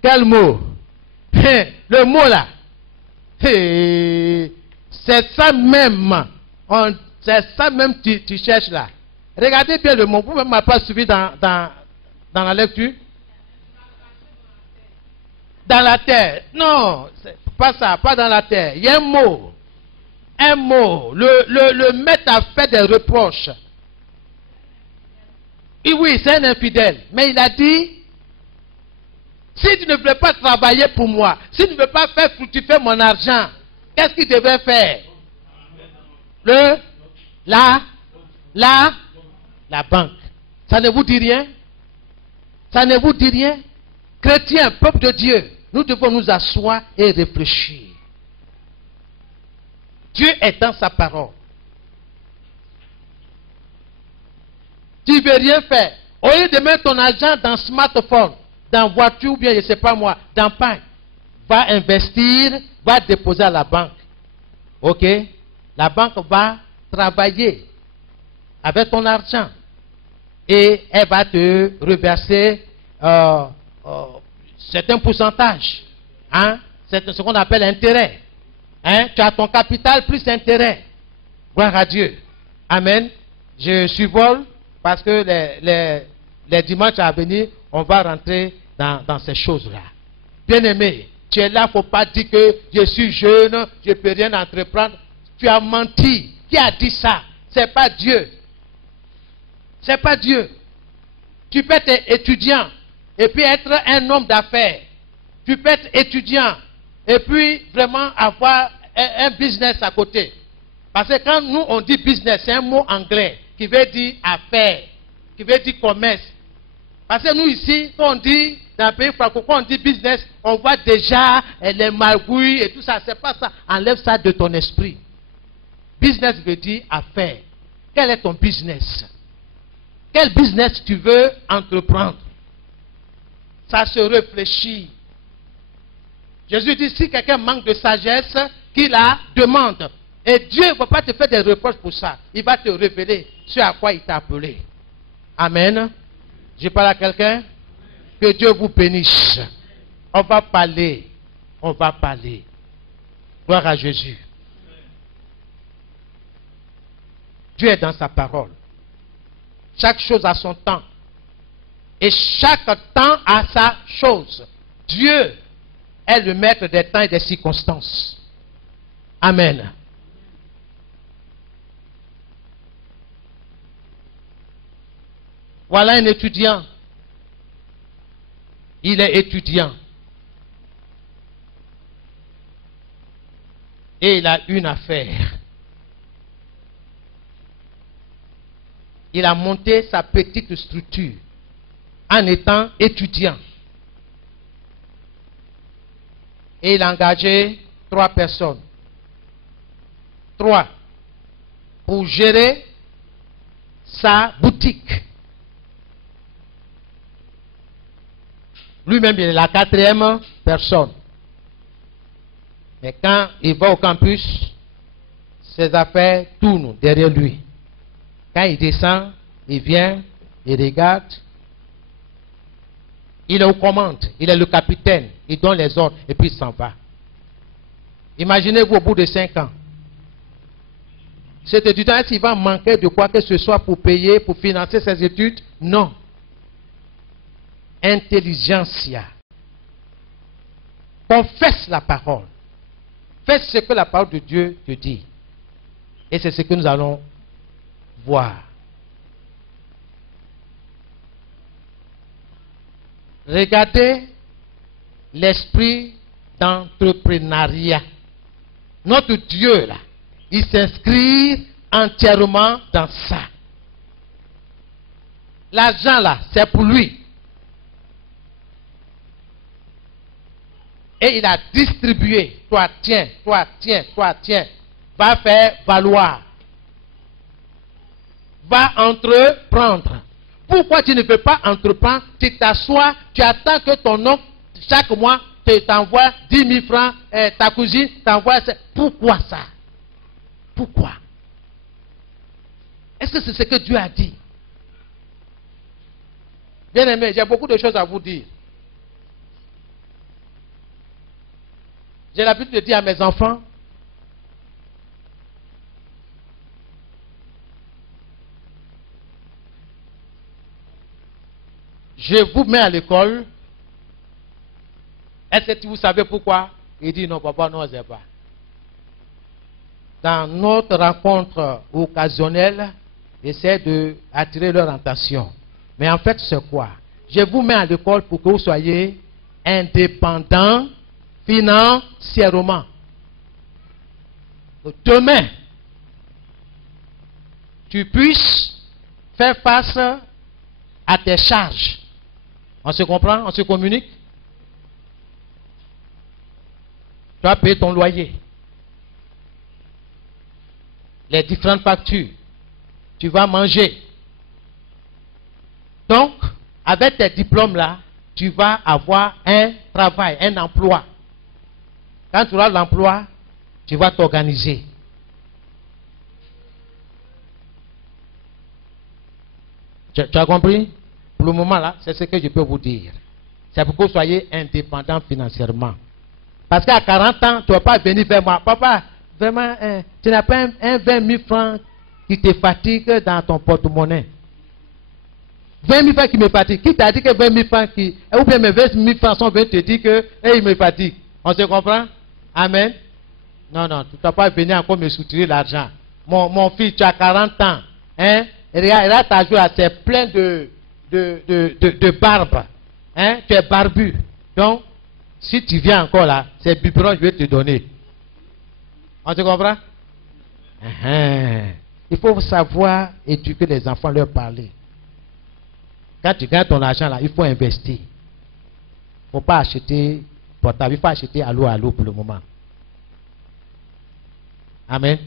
Quel mot? Le mot là. C'est ça même. C'est ça même que tu cherches là. Regardez bien le mot. Vous ne m'avez pas suivi dans la lecture? Dans la terre. Non, c'est pas ça, pas dans la terre. Il y a un mot. Un mot. Le maître a fait des reproches. Et oui, c'est un infidèle. Mais il a dit, si tu ne veux pas travailler pour moi, si tu ne veux pas faire fructifier mon argent, qu'est-ce qu'il devrait faire? La banque. Ça ne vous dit rien? Ça ne vous dit rien? Chrétiens, peuple de Dieu, nous devons nous asseoir et réfléchir. Dieu est dans sa parole. Tu ne veux rien faire. Au lieu de mettre ton argent dans smartphone, dans voiture, ou bien, je ne sais pas moi, dans pain, va investir, va déposer à la banque. Ok? La banque va travailler avec ton argent. Et elle va te reverser certains pourcentages. Hein? C'est ce qu'on appelle intérêt. Hein? Tu as ton capital plus intérêt. Gloire à Dieu. Amen. Je survole parce que les dimanches à venir, on va rentrer dans ces choses-là. Bien-aimé, tu es là, il ne faut pas dire que je suis jeune, je ne peux rien entreprendre. Tu as menti. Qui a dit ça? Ce n'est pas Dieu. Ce n'est pas Dieu. Tu peux être étudiant et puis être un homme d'affaires. Tu peux être étudiant et puis vraiment avoir un business à côté. Parce que quand nous on dit business, c'est un mot anglais qui veut dire affaires, qui veut dire commerce. Parce que nous ici, quand on dit dans le pays francophone, on dit business, on voit déjà les magouilles et tout ça. C'est pas ça. Enlève ça de ton esprit. Business veut dire affaires. Quel est ton business? Quel business tu veux entreprendre? Ça se réfléchit. Jésus dit, si quelqu'un manque de sagesse, qu'il la demande. Et Dieu ne va pas te faire des reproches pour ça. Il va te révéler ce à quoi il t'a appelé. Amen. Je parle à quelqu'un. Que Dieu vous bénisse. On va parler. On va parler. Gloire à Jésus. Dieu est dans sa parole. Chaque chose a son temps. Et chaque temps a sa chose. Dieu est le maître des temps et des circonstances. Amen. Voilà un étudiant. Il est étudiant. Et il a une affaire. Il a monté sa petite structure en étant étudiant. Et il a engagé 3 personnes. 3 pour gérer sa boutique. Lui-même, il est la 4e personne. Mais quand il va au campus, ses affaires tournent derrière lui. Quand il descend, il vient, il regarde. Il est aux commandes, il est le capitaine, il donne les ordres et puis il s'en va. Imaginez-vous au bout de 5 ans. Cet étudiant, est-ce qu'il va manquer de quoi que ce soit pour payer, pour financer ses études? Non. Intelligentsia. Confesse la parole. Fais ce que la parole de Dieu te dit. Et c'est ce que nous allons voir. Regardez l'esprit d'entrepreneuriat. Notre Dieu, là, il s'inscrit entièrement dans ça. L'argent, là, c'est pour lui. et il a distribué. Toi, tiens, toi, tiens, toi, tiens. Va faire valoir. Va entreprendre. Pourquoi tu ne peux pas entreprendre? Tu t'assois, tu attends que ton oncle, chaque mois, t'envoie 10 000 francs, ta cousine t'envoie... Pourquoi ça? Pourquoi? Est-ce que c'est ce que Dieu a dit? Bien aimé, j'ai beaucoup de choses à vous dire. J'ai l'habitude de dire à mes enfants, je vous mets à l'école. Est-ce que vous savez pourquoi? Il dit non, papa, non, je ne sais pas. Dans notre rencontre occasionnelle, j'essaie d'attirer leur attention. Mais en fait, c'est quoi? Je vous mets à l'école pour que vous soyez indépendants financièrement. Donc, demain, tu puisses faire face à tes charges. On se comprend? On se communique? Tu vas payer ton loyer. Les différentes factures. Tu vas manger. Donc, avec tes diplômes-là, tu vas avoir un travail, un emploi. Quand tu auras l'emploi, tu vas t'organiser. Tu as compris? Pour le moment là, c'est ce que je peux vous dire. C'est pour que vous soyez indépendant financièrement. Parce qu'à 40 ans, tu ne vas pas venir vers moi. Papa, vraiment, tu n'as pas un 20 000 francs qui te fatigue dans ton porte-monnaie. 20 000 francs qui me fatigue. Qui t'a dit que 20 000 francs qui... Ou bien mes 20 000 francs sont venus te dire que il me fatigue. On se comprend? Amen. Non, non, tu ne vas pas venir encore me soutirer l'argent. Mon fils, tu as 40 ans. Hein? Regarde ta joue, c'est plein de barbe. Hein? Tu es barbu. Donc, si tu viens encore là, c'est biberon, je vais te donner. On te comprend? Il faut savoir éduquer les enfants, leur parler. Quand tu gagnes ton argent là, il faut investir. Il ne faut pas acheter portable, il faut acheter allô pour le moment. Amen.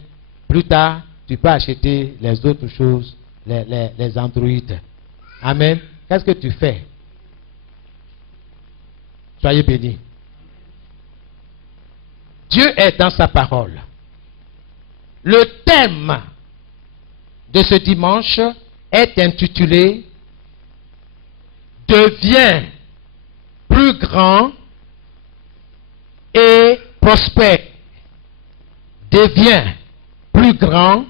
Plus tard, tu peux acheter les autres choses, les Android. Amen. Qu'est-ce que tu fais? Soyez bénis. Dieu est dans sa parole. Le thème de ce dimanche est intitulé « Deviens plus grand et prospère ». Deviens plus grand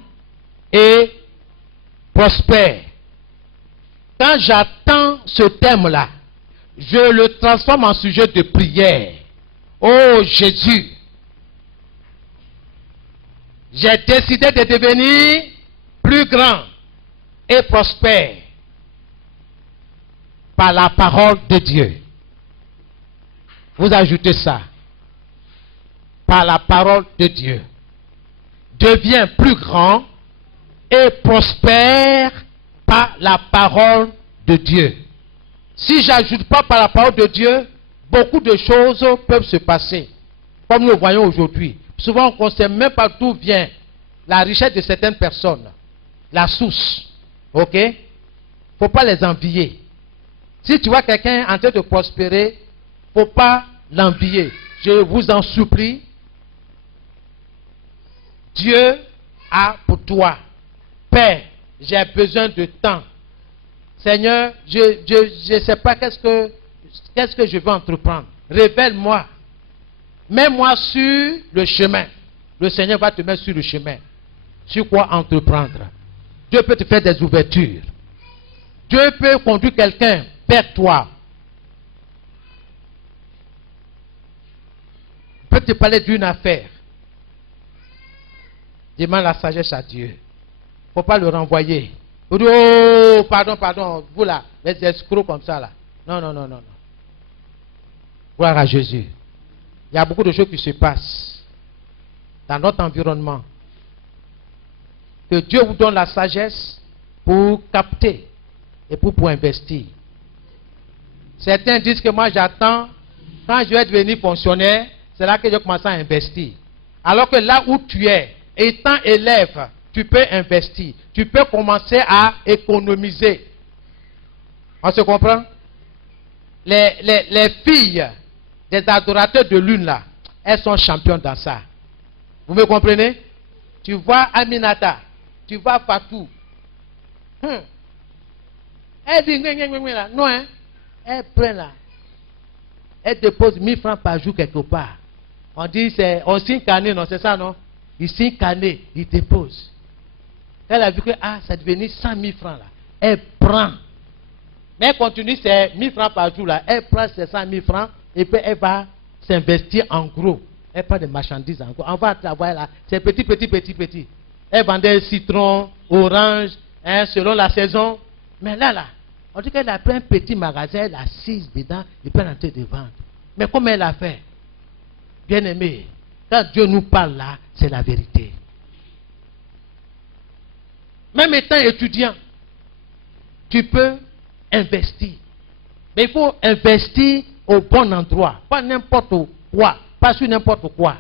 et prospère. Quand j'attends ce thème-là, je le transforme en sujet de prière. Oh Jésus, j'ai décidé de devenir plus grand et prospère par la parole de Dieu. Vous ajoutez ça. Par la parole de Dieu. Deviens plus grand et prospère par la parole de Dieu. Si j'ajoute pas par la parole de Dieu, beaucoup de choses peuvent se passer. Comme nous le voyons aujourd'hui. Souvent, on ne sait même pas d'où vient la richesse de certaines personnes. La source. Ok? Il ne faut pas les envier. Si tu vois quelqu'un en train de prospérer, il ne faut pas l'envier. Je vous en supplie. Dieu a pour toi. Père, j'ai besoin de temps. Seigneur, je ne sais pas qu'est-ce que je veux entreprendre. Révèle-moi. Mets-moi sur le chemin. Le Seigneur va te mettre sur le chemin. Sur quoi entreprendre. Dieu peut te faire des ouvertures. Dieu peut conduire quelqu'un vers toi. Il peut te parler d'une affaire. Demande la sagesse à Dieu. Il ne faut pas le renvoyer. Oh, pardon, vous là, les escrocs comme ça là. Non. Gloire à Jésus. Il y a beaucoup de choses qui se passent dans notre environnement. Que Dieu vous donne la sagesse pour capter et pour investir. Certains disent que moi j'attends Quand je vais devenir fonctionnaire, c'est là que je commence à investir. Alors que là où tu es, étant élève, tu peux investir. Tu peux commencer à économiser. On se comprend? Les filles des adorateurs de lune là, elles sont championnes dans ça. Vous me comprenez? Tu vois Aminata, tu vois Fatou. Elle dit là. Non, hein? Elle prend là. Elle dépose 1000 francs par jour quelque part. On dit on signe cané, non, c'est ça, non? Il signe cané, il dépose. Elle a vu que ça devenait 100 000 francs là. Elle prend. Mais elle continue ses 1000 francs par jour là. Elle prend ses 100 000 francs et puis elle va s'investir en gros. Elle prend des marchandises en gros. On va travailler là. C'est petit. Elle vendait citron, orange, selon la saison. Mais là, on dit qu'elle a pris un petit magasin, elle a assise dedans et puis elle est en train de vendre. Mais comment elle a fait? Bien aimé, quand Dieu nous parle là, c'est la vérité. Même étant étudiant, tu peux investir. Mais il faut investir au bon endroit. Pas n'importe quoi. Pas sur n'importe quoi.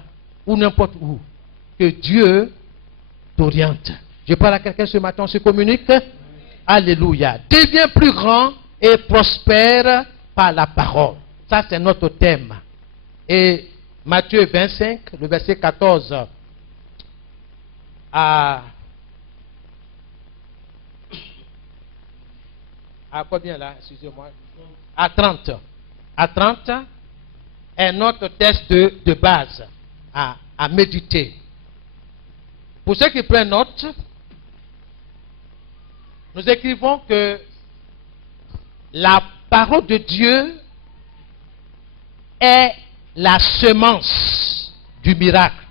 Ou n'importe où. Que Dieu t'oriente. Je parle à quelqu'un ce matin, on se communique. Alléluia. Deviens plus grand et prospère par la parole. Ça, c'est notre thème. Et Matthieu 25, le verset 14 à combien là? Excusez-moi. À 30. À 30 est notre texte de base à méditer. Pour ceux qui prennent note, nous écrivons que la parole de Dieu est la semence du miracle.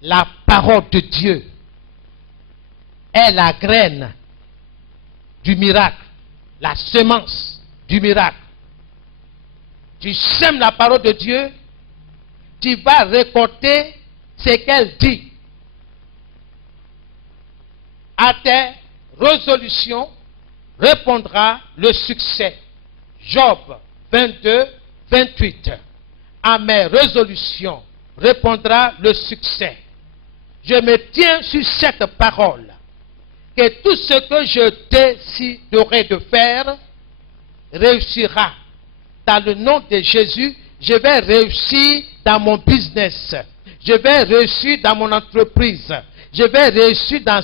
La parole de Dieu est la graine du miracle, la semence du miracle. Tu sèmes la parole de Dieu, tu vas récolter ce qu'elle dit. À tes résolutions répondra le succès. Job 22, 28. À mes résolutions répondra le succès. Je me tiens sur cette parole. Que tout ce que je déciderai de faire réussira. Dans le nom de Jésus, je vais réussir dans mon business. Je vais réussir dans mon entreprise. Je vais réussir dans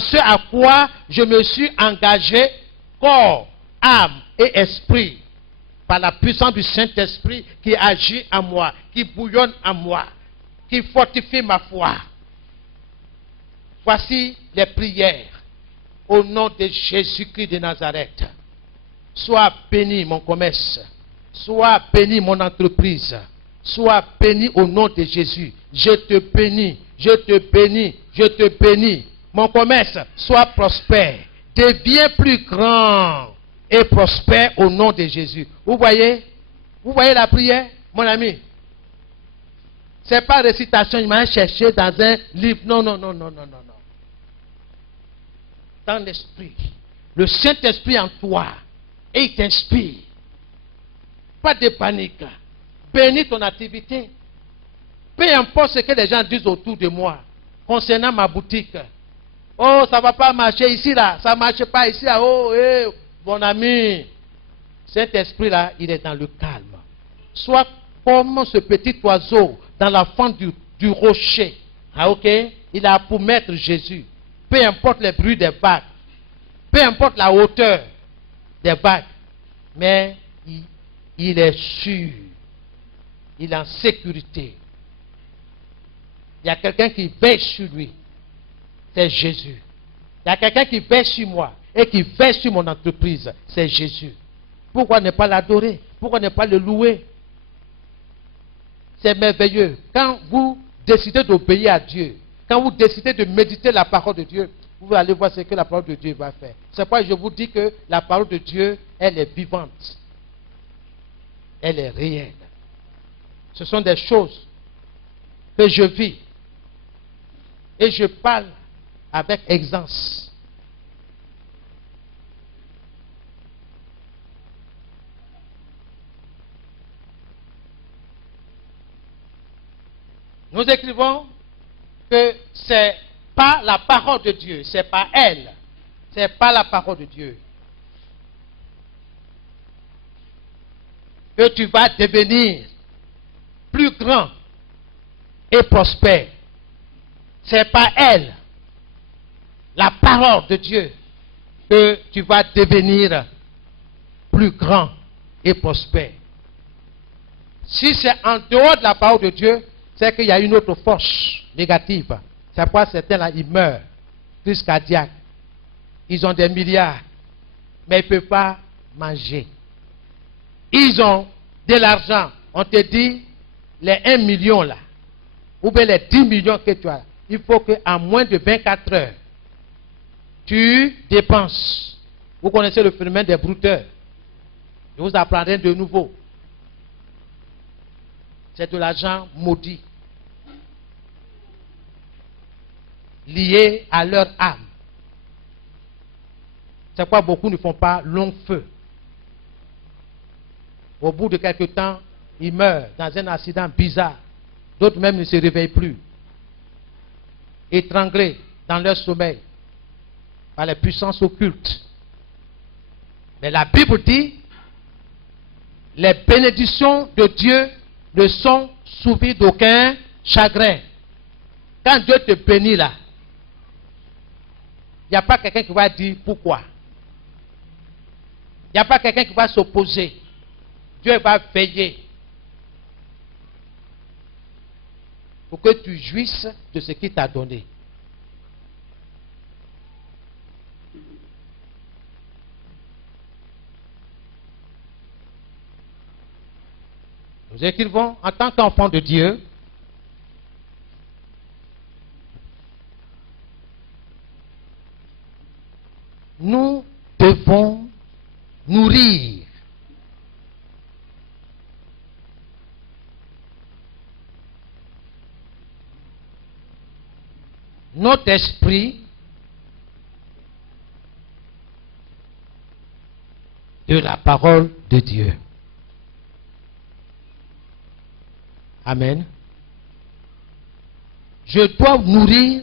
ce à quoi je me suis engagé, corps, âme et esprit, par la puissance du Saint-Esprit qui agit en moi, qui bouillonne en moi, qui fortifie ma foi. Voici les prières au nom de Jésus-Christ de Nazareth. Sois béni mon commerce, sois béni mon entreprise, sois béni au nom de Jésus. Je te bénis, je te bénis, je te bénis. Mon commerce, sois prospère. Deviens plus grand et prospère au nom de Jésus. Vous voyez la prière, mon ami? Ce n'est pas récitation, il m'a cherché dans un livre. Non. Dans l'esprit. Le Saint-Esprit en toi. Et il t'inspire. Pas de panique. Bénis ton activité. Peu importe ce que les gens disent autour de moi concernant ma boutique. Oh, ça ne va pas marcher ici, là. Ça ne marche pas ici, là. Oh, mon ami. Cet esprit-là, il est dans le calme. Sois comme ce petit oiseau dans la fente du rocher. Ah, ok? Il a pour maître Jésus. Peu importe les bruits des vagues. Peu importe la hauteur des vagues. Mais il est sûr. Il est en sécurité. Il y a quelqu'un qui veille sur lui. C'est Jésus. Il y a quelqu'un qui veille sur moi et qui veille sur mon entreprise. C'est Jésus. Pourquoi ne pas l'adorer? Pourquoi ne pas le louer? C'est merveilleux. Quand vous décidez d'obéir à Dieu, quand vous décidez de méditer la parole de Dieu, vous allez voir ce que la parole de Dieu va faire. C'est pourquoi je vous dis que la parole de Dieu, elle est vivante. Elle est réelle. Ce sont des choses que je vis. Et je parle avec aisance. Nous écrivons que c'est pas la parole de Dieu, c'est pas elle, c'est pas la parole de Dieu. Que tu vas devenir plus grand et prospère. C'est pas elle, la parole de Dieu, que tu vas devenir plus grand et prospère. Si c'est en dehors de la parole de Dieu, c'est qu'il y a une autre force négative. C'est pourquoi certains là, ils meurent, crise cardiaque. Ils ont des milliards, mais ils ne peuvent pas manger. Ils ont de l'argent. On te dit, les 1 million là, ou bien les 10 millions que tu as, il faut qu'en moins de 24 heures, tu dépenses. Vous connaissez le phénomène des brouteurs. Je vous apprendrai de nouveau. C'est de l'argent maudit, lié à leur âme. C'est pourquoi beaucoup ne font pas long feu. Au bout de quelque temps, ils meurent dans un accident bizarre. D'autres même ne se réveillent plus. Étranglés dans leur sommeil par les puissances occultes. Mais la Bible dit, les bénédictions de Dieu ne sont souillées d'aucun chagrin. Quand Dieu te bénit là, il n'y a pas quelqu'un qui va dire pourquoi. Il n'y a pas quelqu'un qui va s'opposer. Dieu va veiller pour que tu jouisses de ce qu'il t'a donné. Nous écrivons en tant qu'enfants de Dieu, nous devons nourrir notre esprit de la parole de Dieu. Amen. Je dois nourrir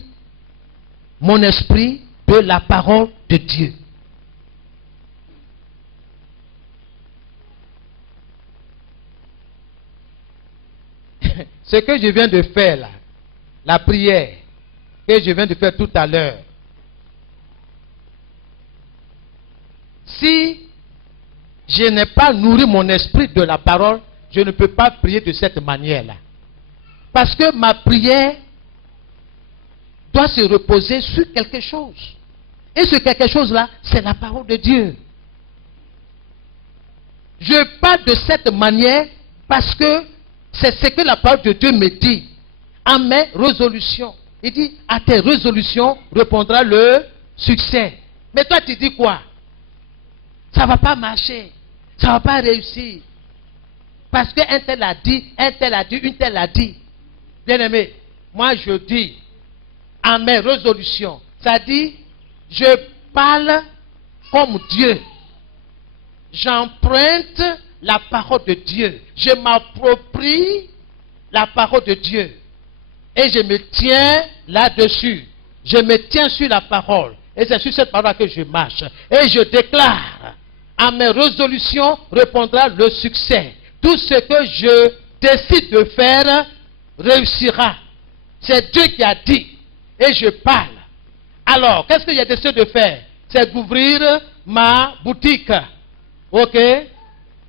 mon esprit de la parole de Dieu. Ce que je viens de faire là, la prière que je viens de faire tout à l'heure, si je n'ai pas nourri mon esprit de la parole, je ne peux pas prier de cette manière-là. Parce que ma prière doit se reposer sur quelque chose. Et ce quelque chose-là, c'est la parole de Dieu. Je parle de cette manière parce que c'est ce que la parole de Dieu me dit. À mes résolutions. Il dit, à tes résolutions répondra le succès. Mais toi, tu dis quoi? Ça ne va pas marcher. Ça ne va pas réussir. Parce qu'un tel a dit, une telle a dit. Bien-aimé, moi je dis à mes résolutions, ça dit, je parle comme Dieu. J'emprunte la parole de Dieu. Je m'approprie la parole de Dieu. Et je me tiens là-dessus. Je me tiens sur la parole. Et c'est sur cette parole que je marche. Et je déclare, à mes résolutions répondra le succès. Tout ce que je décide de faire réussira. C'est Dieu qui a dit. Et je parle. Alors, qu'est-ce que j'ai décidé de faire? C'est d'ouvrir ma boutique. Ok?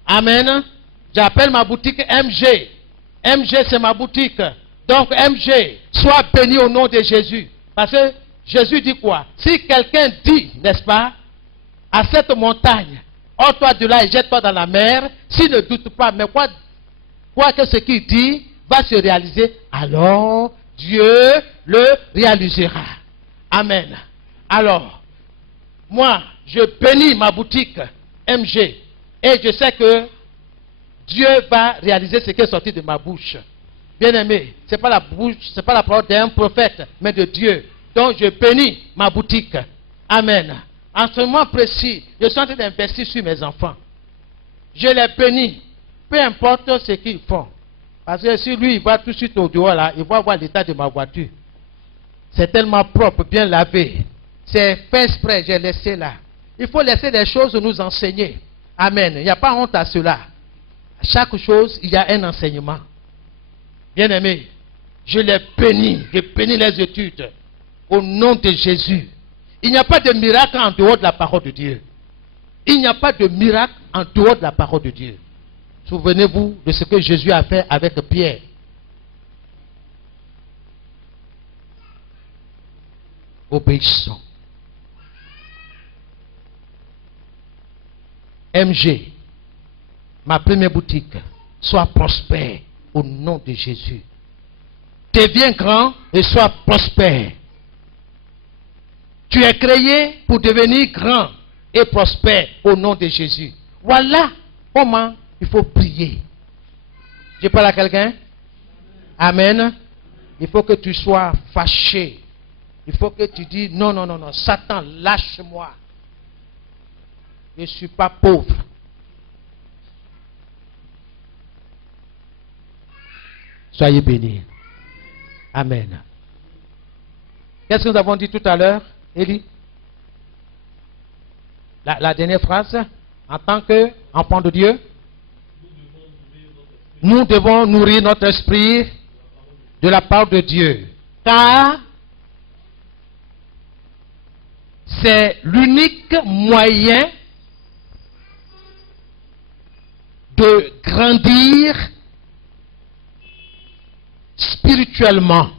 Amen. J'appelle ma boutique MG. MG, c'est ma boutique. Donc, MG, sois béni au nom de Jésus. Parce que Jésus dit quoi? Si quelqu'un dit, n'est-ce pas, à cette montagne, ôte-toi de là et jette-toi dans la mer, s'il ne doute pas, mais quoi que ce qu'il dit va se réaliser, alors Dieu le réalisera. Amen. Alors, moi, je bénis ma boutique MG et je sais que Dieu va réaliser ce qui est sorti de ma bouche. Bien-aimé, ce n'est pas la bouche, c'est pas la parole d'un prophète, mais de Dieu. Donc je bénis ma boutique. Amen. En ce moment précis, je suis en train d'investir sur mes enfants. Je les bénis, peu importe ce qu'ils font. Parce que si lui, il va tout de suite au dehors là, il va voir l'état de ma voiture. C'est tellement propre, bien lavé. C'est fait exprès, j'ai laissé là. Il faut laisser les choses nous enseigner. Amen. Il n'y a pas honte à cela. Chaque chose, il y a un enseignement. Bien-aimé, je les bénis. Je bénis les études. Au nom de Jésus. Il n'y a pas de miracle en dehors de la parole de Dieu. Il n'y a pas de miracle en dehors de la parole de Dieu. Souvenez-vous de ce que Jésus a fait avec Pierre. Obéissons. MG, ma première boutique, sois prospère au nom de Jésus. Deviens grand et sois prospère. Tu es créé pour devenir grand et prospère au nom de Jésus. Voilà comment il faut prier. Je parle à quelqu'un? Amen. Il faut que tu sois fâché. Il faut que tu dis non, non, non, non, Satan, lâche-moi. Je ne suis pas pauvre. Soyez bénis. Amen. Qu'est-ce que nous avons dit tout à l'heure, Élie? La dernière phrase. En tant qu'enfant de Dieu, nous devons nourrir notre esprit de la parole de Dieu. Car c'est l'unique moyen de grandir spirituellement.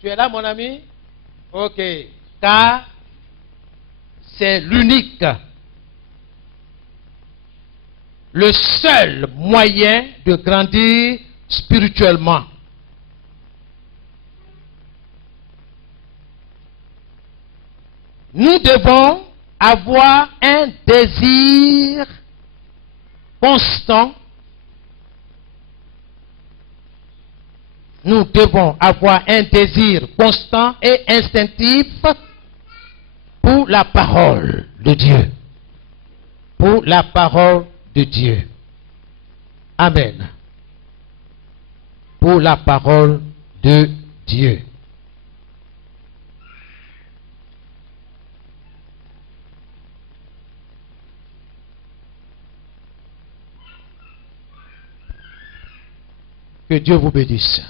Tu es là, mon ami? Ok. Car c'est l'unique, le seul moyen de grandir spirituellement. Nous devons avoir un désir constant. Nous devons avoir un désir constant et instinctif pour la parole de Dieu. Pour la parole de Dieu. Amen. Pour la parole de Dieu. Que Dieu vous bénisse.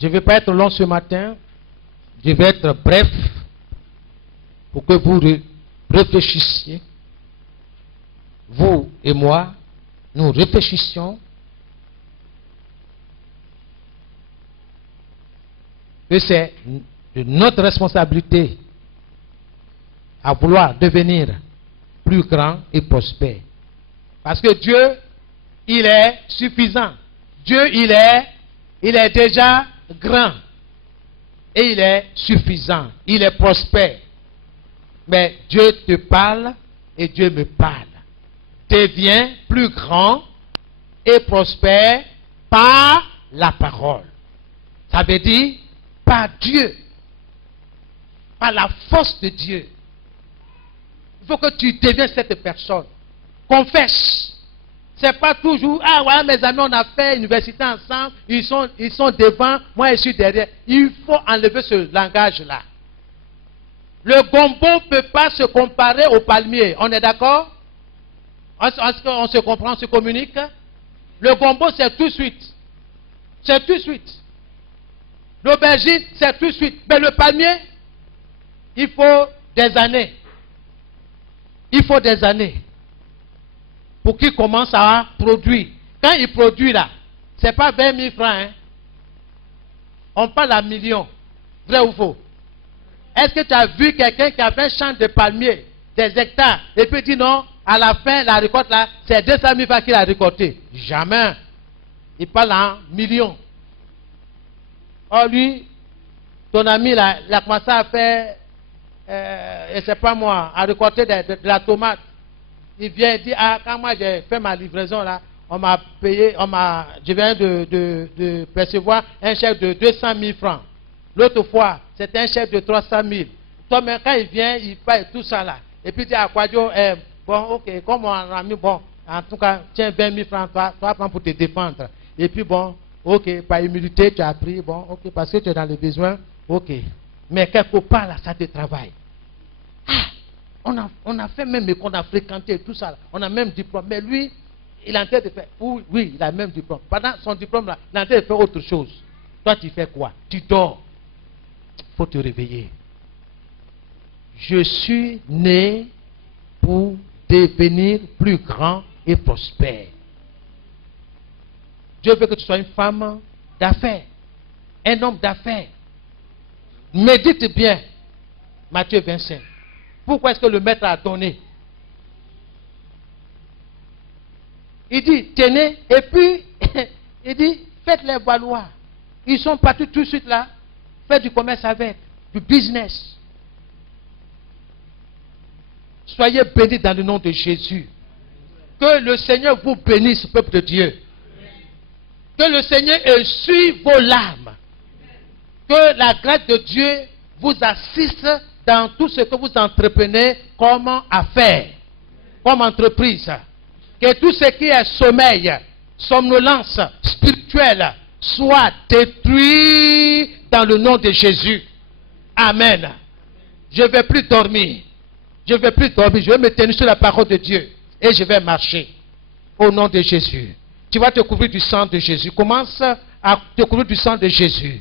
Je ne vais pas être long ce matin. Je vais être bref pour que vous réfléchissiez. Vous et moi, nous réfléchissions que c'est de notre responsabilité à vouloir devenir plus grand et prospère. Parce que Dieu, il est suffisant. Dieu, il est déjà grand. Et il est suffisant. Il est prospère. Mais Dieu te parle et Dieu me parle. Deviens plus grand et prospère par la parole. Ça veut dire par Dieu. Par la force de Dieu. Il faut que tu deviennes cette personne. Confesse. C'est pas toujours, ah voilà mes amis, on a fait l'université ensemble, ils sont devant, moi je suis derrière. Il faut enlever ce langage-là. Le gombo ne peut pas se comparer au palmier. On est d'accord? On se comprend, on se communique? Le gombo, c'est tout de suite. C'est tout de suite. L'aubergine, c'est tout de suite. Mais le palmier, il faut des années. Il faut des années pour qu'il commence à produire. Quand il produit là, ce n'est pas 20 000 francs. Hein? On parle à millions. Vrai ou faux? Est-ce que tu as vu quelqu'un qui a fait un champ de palmiers, des hectares, et puis dit non, à la fin, la récolte là, c'est 200 000 francs qu'il a récolté? Jamais. Il parle en millions. Or lui, ton ami là, il a commencé à faire, je ne sais pas moi, à récolter de la tomate. Il vient et dit, ah, quand moi j'ai fait ma livraison là, on m'a payé, je viens de percevoir un chèque de 200 000 francs. L'autre fois, c'était un chèque de 300 000. Toi, même quand il vient, il paye tout ça là. Et puis il dit à Kwadjo, bon, ok, comme on a mis, bon, en tout cas, tiens 20 000 francs, toi prends pour te défendre. Et puis bon, ok, par humilité, tu as pris, bon, ok, parce que tu es dans les besoins, ok. Mais quelque part là, ça te travaille. Ah, on a fait même, qu'on a fréquenté tout ça, on a même diplôme, mais lui, il est en train de faire, oui, il a même diplôme. Pendant son diplôme là, il est en train de faire autre chose. Toi, tu fais quoi? Tu dors. Il faut te réveiller. Je suis né pour devenir plus grand et prospère. Dieu veut que tu sois une femme d'affaires, un homme d'affaires. Médite bien. Matthieu 25. Pourquoi est-ce que le maître a donné? Il dit, tenez, et puis, il dit, faites-les valoir. Ils sont partis tout de suite là, faites du commerce avec, du business. Soyez bénis dans le nom de Jésus. Que le Seigneur vous bénisse, peuple de Dieu. Que le Seigneur essuie vos larmes. Que la grâce de Dieu vous assiste dans tout ce que vous entreprenez comme affaire, comme entreprise. Que tout ce qui est sommeil, somnolence spirituelle soit détruit dans le nom de Jésus. Amen. Je ne vais plus dormir. Je ne vais plus dormir. Je vais me tenir sur la parole de Dieu. Et je vais marcher. Au nom de Jésus. Tu vas te couvrir du sang de Jésus. Commence à te couvrir du sang de Jésus.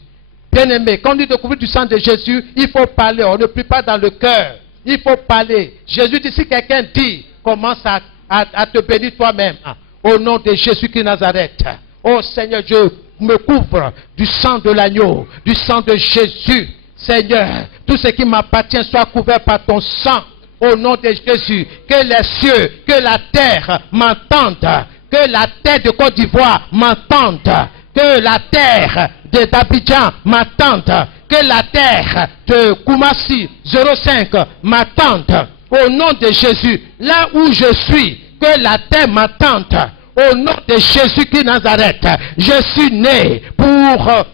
Bien-aimé, quand on dit te couvrir du sang de Jésus, il faut parler. On ne prie pas dans le cœur. Il faut parler. Jésus dit, si quelqu'un dit, commence à te bénir toi-même. Au nom de Jésus-Christ de Nazareth. Oh Seigneur, je me couvre du sang de l'agneau, du sang de Jésus. Seigneur, tout ce qui m'appartient soit couvert par ton sang. Au nom de Jésus, que les cieux, que la terre m'entendent. Que la terre de Côte d'Ivoire m'entende. Que la terre d'Abidjan m'attende. Que la terre de Koumassi 05 m'attende. Au nom de Jésus, là où je suis, que la terre m'attende. Au nom de Jésus-Christ Nazareth, je suis né pour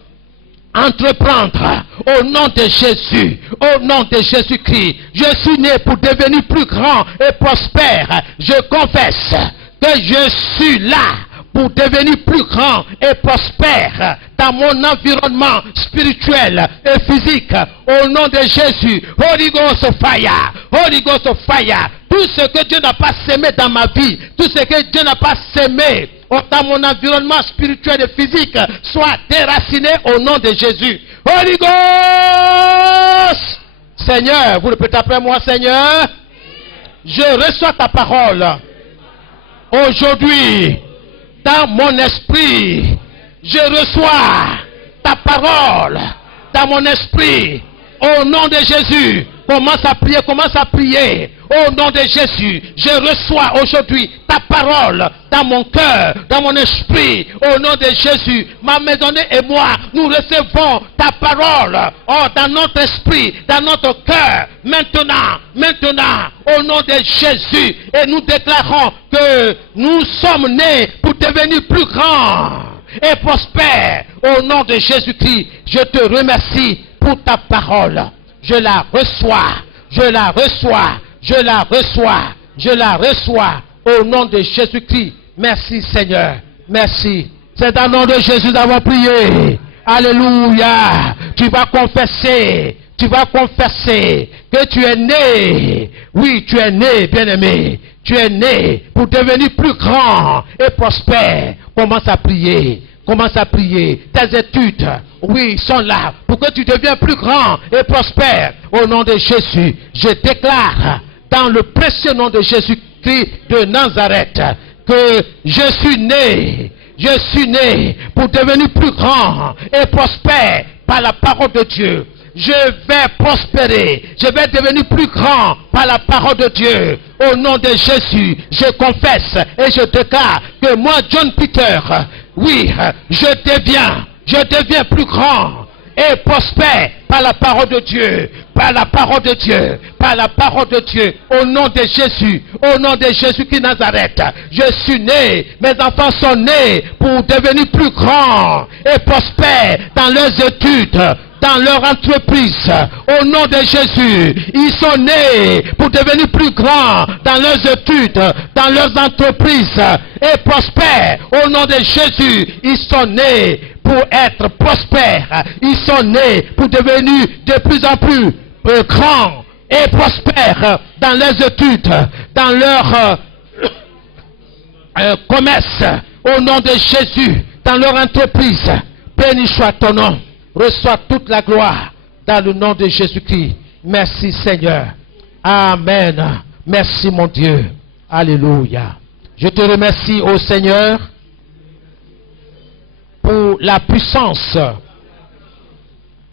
entreprendre. Au nom de Jésus, au nom de Jésus-Christ, je suis né pour devenir plus grand et prospère. Je confesse que je suis là pour devenir plus grand et prospère dans mon environnement spirituel et physique. Au nom de Jésus, Holy Ghost fire, Holy Ghost fire. Tout ce que Dieu n'a pas sémé dans ma vie, tout ce que Dieu n'a pas sémé dans mon environnement spirituel et physique, soit déraciné au nom de Jésus. Holy Ghost! Seigneur, vous répétez après moi, Seigneur, je reçois ta parole. Aujourd'hui, dans mon esprit, je reçois ta parole dans mon esprit. Au nom de Jésus, commence à prier, commence à prier. Au nom de Jésus, je reçois aujourd'hui ta parole dans mon cœur, dans mon esprit. Au nom de Jésus, ma maisonnée et moi, nous recevons ta parole dans notre esprit, dans notre cœur. Maintenant, au nom de Jésus, et nous déclarons que nous sommes nés pour devenir plus grands et prospères. Au nom de Jésus-Christ, je te remercie pour ta parole. Je la reçois, je la reçois, je la reçois, je la reçois au nom de Jésus-Christ. Merci Seigneur, merci. C'est dans le nom de Jésus d'avoir prié. Alléluia. Tu vas confesser que tu es né. Oui, tu es né, bien-aimé. Tu es né pour devenir plus grand et prospère. Commence à prier. Commence à prier. Tes études, oui, sont là pour que tu deviennes plus grand et prospère. Au nom de Jésus, je déclare dans le précieux nom de Jésus-Christ de Nazareth que je suis né pour devenir plus grand et prospère par la parole de Dieu. Je vais prospérer, je vais devenir plus grand par la parole de Dieu. Au nom de Jésus, je confesse et je déclare que moi, John Peter, oui, je deviens plus grand et prospère par la parole de Dieu, par la parole de Dieu, par la parole de Dieu. Au nom de Jésus, au nom de Jésus-Christ Nazareth, je suis né, mes enfants sont nés pour devenir plus grands et prospères dans leurs études. dans leur entreprise. Au nom de Jésus, ils sont nés pour devenir plus grands dans leurs études, dans leurs entreprises et prospères. Au nom de Jésus, ils sont nés pour être prospères. Ils sont nés pour devenir de plus en plus grands et prospères dans leurs études, dans leur commerce. Au nom de Jésus, dans leur entreprise. Béni soit ton nom. Reçois toute la gloire dans le nom de Jésus-Christ. Merci Seigneur. Amen. Merci mon Dieu. Alléluia. Je te remercie, ô Seigneur, pour la puissance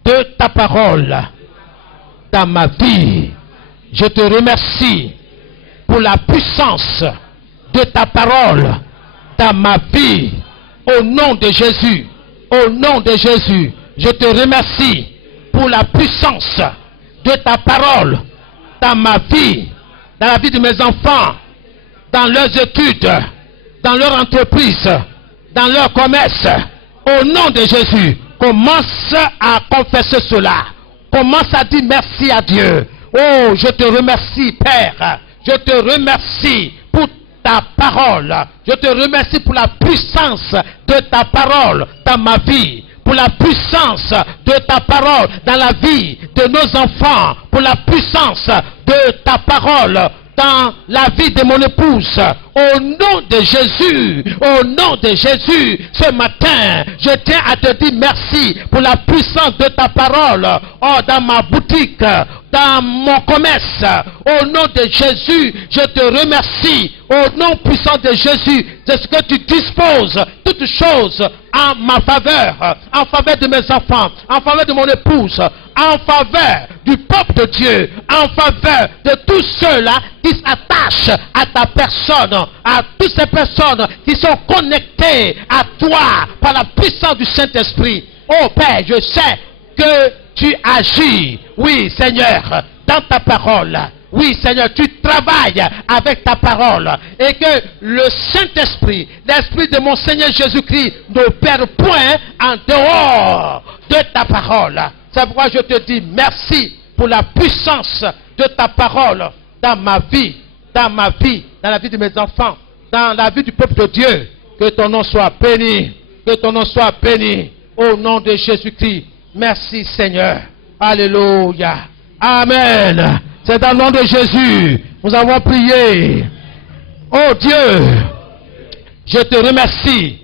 de ta parole dans ma vie. Je te remercie pour la puissance de ta parole dans ma vie. Au nom de Jésus. Au nom de Jésus. Je te remercie pour la puissance de ta parole dans ma vie, dans la vie de mes enfants, dans leurs études, dans leur entreprise, dans leur commerce. Au nom de Jésus, commence à confesser cela. Commence à dire merci à Dieu. Oh, je te remercie, Père. Je te remercie pour ta parole. Je te remercie pour la puissance de ta parole dans ma vie. Pour la puissance de ta parole dans la vie de nos enfants, pour la puissance de ta parole dans la vie de mon épouse. Au nom de Jésus, au nom de Jésus, ce matin, je tiens à te dire merci pour la puissance de ta parole, oh, dans ma boutique, dans mon commerce. Au nom de Jésus, je te remercie. Au nom puissant de Jésus, de ce que tu disposes toutes choses en ma faveur, en faveur de mes enfants, en faveur de mon épouse, en faveur du peuple de Dieu, en faveur de tous ceux-là qui s'attachent à ta personne, à toutes ces personnes qui sont connectées à toi par la puissance du Saint-Esprit. Oh Père, je sais que tu agis, oui Seigneur, dans ta parole. Oui Seigneur, tu travailles avec ta parole et que le Saint-Esprit, l'Esprit de mon Seigneur Jésus-Christ n'opère point en dehors de ta parole. C'est pourquoi je te dis merci pour la puissance de ta parole dans ma vie, dans la vie de mes enfants, dans la vie du peuple de Dieu. Que ton nom soit béni, que ton nom soit béni au nom de Jésus-Christ. Merci Seigneur. Alléluia. Amen. C'est dans le nom de Jésus. Nous avons prié. Oh Dieu, je te remercie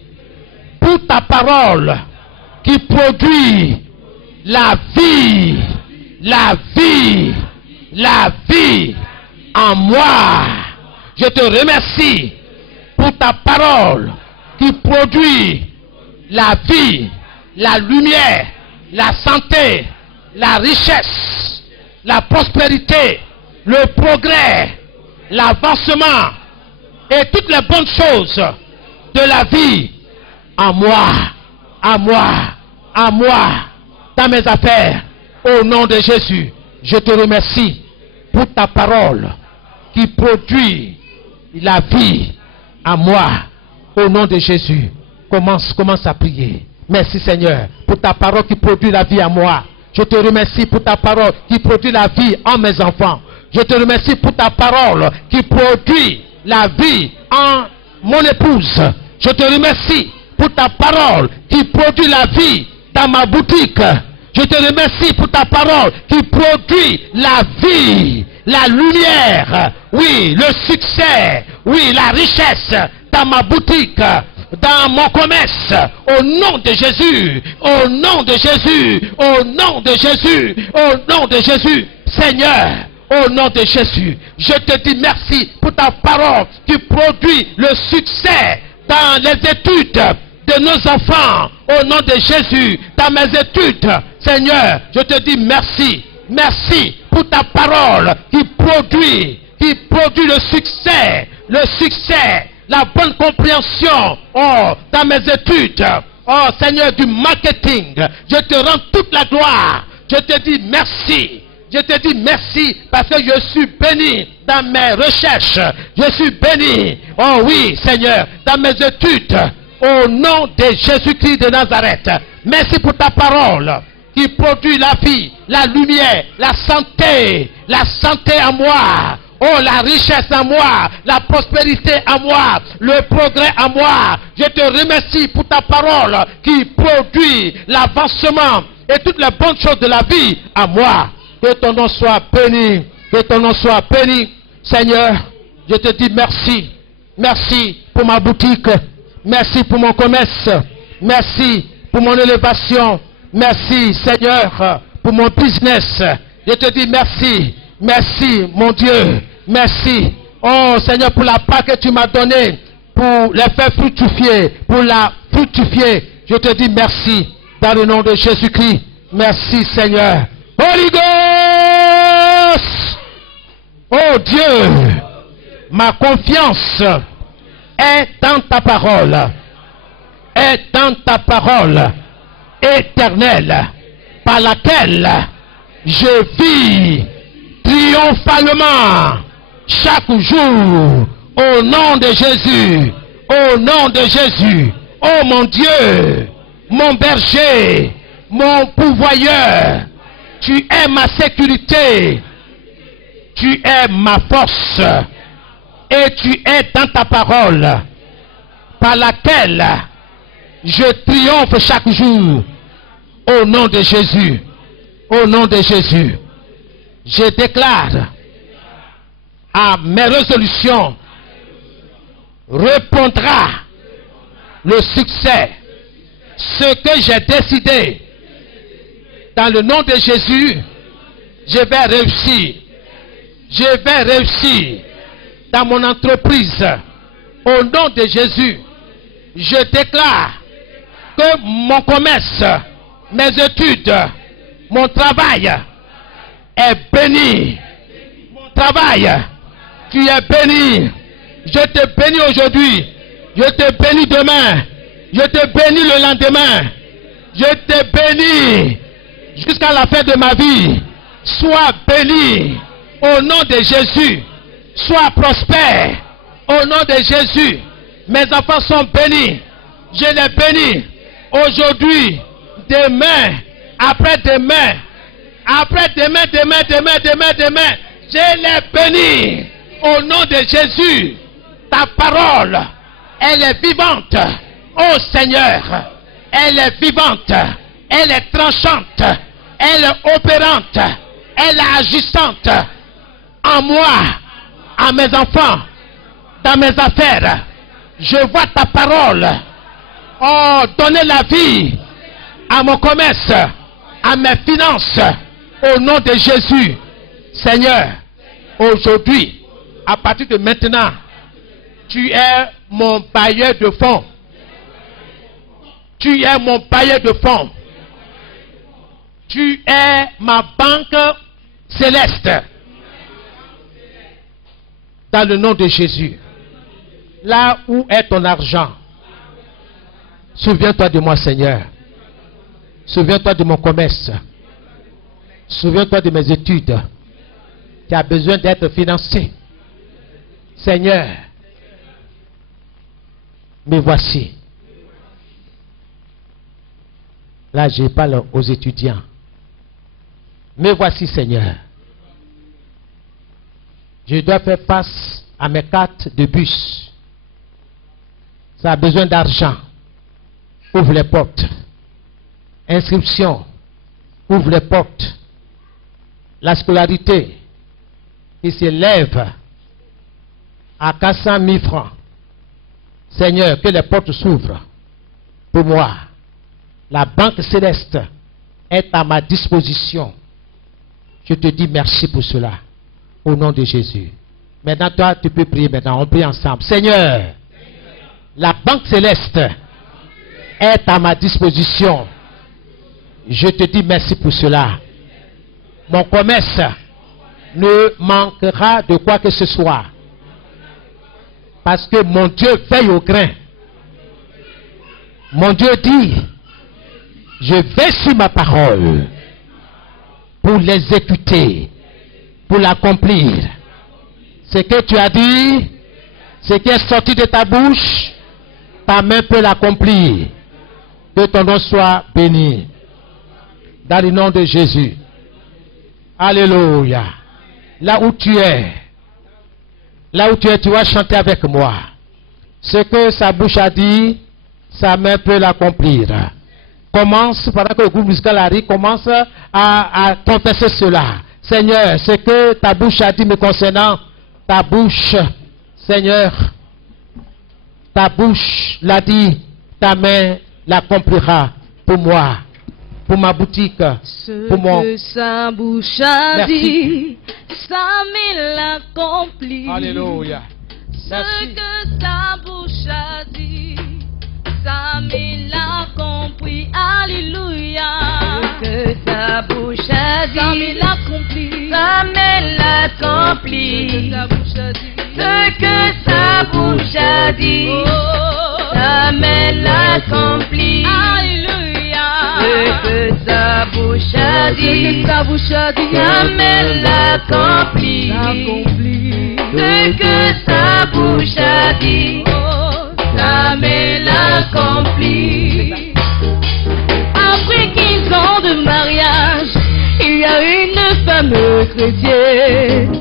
pour ta parole qui produit la vie, la vie, la vie en moi. Je te remercie pour ta parole qui produit la vie, la lumière, la santé, la richesse, la prospérité, le progrès, l'avancement et toutes les bonnes choses de la vie en moi, à moi, à moi, dans mes affaires. Au nom de Jésus, je te remercie pour ta parole qui produit la vie en moi. Au nom de Jésus, commence à prier. Merci Seigneur pour ta parole qui produit la vie en moi. Je te remercie pour ta parole qui produit la vie en mes enfants. Je te remercie pour ta parole qui produit la vie en mon épouse. Je te remercie pour ta parole qui produit la vie dans ma boutique. Je te remercie pour ta parole qui produit la vie, la lumière, oui, le succès, oui, la richesse dans ma boutique, dans mon commerce, au nom de Jésus, au nom de Jésus, au nom de Jésus, au nom de Jésus, Seigneur, au nom de Jésus, je te dis merci pour ta parole qui produit le succès dans les études de nos enfants, au nom de Jésus, dans mes études, Seigneur, je te dis merci, merci pour ta parole qui produit le succès, la bonne compréhension, oh, dans mes études, oh Seigneur du marketing, je te rends toute la gloire, je te dis merci. Je te dis merci parce que je suis béni dans mes recherches. Je suis béni, oh oui Seigneur, dans mes études. Au nom de Jésus-Christ de Nazareth. Merci pour ta parole qui produit la vie, la lumière, la santé en moi. Oh, la richesse en moi, la prospérité en moi, le progrès en moi. Je te remercie pour ta parole qui produit l'avancement et toutes les bonnes choses de la vie en moi. Que ton nom soit béni, que ton nom soit béni. Seigneur, je te dis merci. Merci pour ma boutique. Merci pour mon commerce. Merci pour mon élévation. Merci, Seigneur, pour mon business. Je te dis merci. Merci, mon Dieu. Merci. Oh, Seigneur, pour la part que tu m'as donnée, pour les faire fructifier, pour la fructifier. Je te dis merci. Dans le nom de Jésus-Christ. Merci, Seigneur. Holy Ghost. Oh Dieu, ma confiance est dans ta parole. Est dans ta parole éternelle par laquelle je vis triomphalement chaque jour au nom de Jésus. Au nom de Jésus. Oh mon Dieu, mon berger, mon pourvoyeur, tu es ma sécurité, tu es ma force et tu es dans ta parole par laquelle je triomphe chaque jour au nom de Jésus. Au nom de Jésus, je déclare à mes résolutions répondra le succès. Ce que j'ai décidé dans le nom de Jésus, je vais réussir. Je vais réussir dans mon entreprise. Au nom de Jésus, je déclare que mon commerce, mes études, mon travail est béni. Mon travail, tu es béni. Je te bénis aujourd'hui. Je te bénis demain. Je te bénis le lendemain. Je te bénis jusqu'à la fin de ma vie. Sois béni au nom de Jésus. Sois prospère au nom de Jésus. Mes enfants sont bénis. Je les bénis aujourd'hui, demain, après-demain, après-demain, demain. Je les bénis au nom de Jésus. Ta parole, elle est vivante. Oh Seigneur, elle est vivante. Elle est tranchante. Elle est opérante. Elle est agissante en moi, à mes enfants, dans mes affaires. Je vois ta parole. Oh, donner la vie à mon commerce, à mes finances, au nom de Jésus. Seigneur, aujourd'hui, à partir de maintenant, tu es mon bailleur de fonds. Tu es mon bailleur de fonds. Tu es ma banque céleste. Dans le nom de Jésus. Là où est ton argent, souviens-toi de moi, Seigneur. Souviens-toi de mon commerce. Souviens-toi de mes études qui a besoin d'être financé. Seigneur, me voici. Là, je parle aux étudiants. Me voici, Seigneur. Je dois faire face à mes cartes de bus. Ça a besoin d'argent. Ouvre les portes. Inscription. Ouvre les portes. La scolarité qui s'élève à 400 000 francs. Seigneur, que les portes s'ouvrent pour moi. La banque céleste est à ma disposition. Je te dis merci pour cela. Au nom de Jésus. Maintenant, toi, tu peux prier maintenant. On prie ensemble. Seigneur, la banque céleste est à ma disposition. Je te dis merci pour cela. Mon commerce ne manquera de quoi que ce soit. Parce que mon Dieu veille au grain. Mon Dieu dit, je vais sur ma parole pour l'exécuter, pour l'accomplir. Ce que tu as dit, ce qui est sorti de ta bouche, ta main peut l'accomplir. Que ton nom soit béni. Dans le nom de Jésus. Alléluia. Là où tu es, tu vas chanter avec moi. Ce que sa bouche a dit, sa main peut l'accomplir. Commence, pendant que le groupe musical arrive, commence à confesser cela. Seigneur, ce que ta bouche a dit me concernant, ta bouche, Seigneur, ta bouche l'a dit, ta main l'accomplira pour moi, pour ma boutique, pour mon... Ce que sa bouche a dit, sa main l'accomplit. Alléluia. Ce que sa bouche a dit, sa main l'accomplit. Alléluia. Ce que sa bouche a dit, sa main l'accomplit. Sa main l'accomplit. Ce que sa bouche a dit, sa main l'accomplit. Alléluia. Ce que sa bouche a dit, sa main l'accomplit. Ce que sa bouche a dit, sa main l'accomplit. Après 15 ans de mariage, il y a une femme chrétienne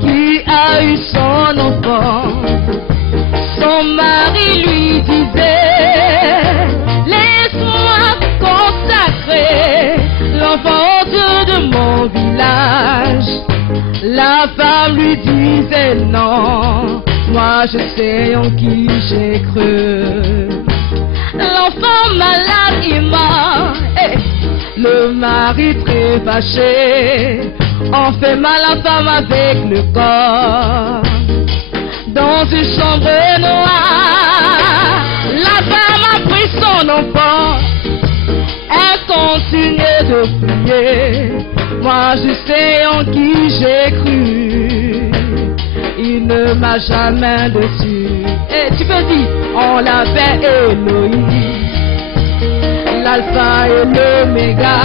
qui a eu son enfant. Son mari lui disait, laisse-moi consacrer l'enfant au Dieu de mon village. La femme lui disait non, moi je sais en qui j'ai cru. L'enfant malade est mort, le mari très fâché, on fait mal à la femme avec le corps. Dans une chambre noire, la femme a pris son enfant, elle continue de prier. Moi je sais en qui j'ai cru, il ne m'a jamais déçu. Et tu peux dire, on l'appelle Elohim, l'alpha et l'oméga,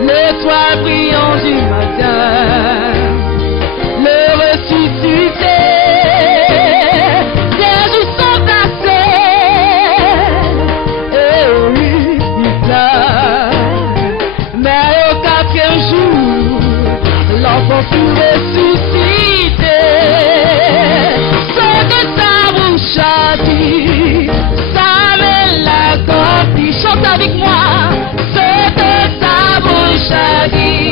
l'étoile brillant du matin, le ressuscité. Des jours sont passés, et oui, il pleure, mais au 4e jour, l'enfant fut ressuscité. Ce que sa bouche a dit, sa main l'accomplit. Chante avec moi. Ce que sa bouche a dit,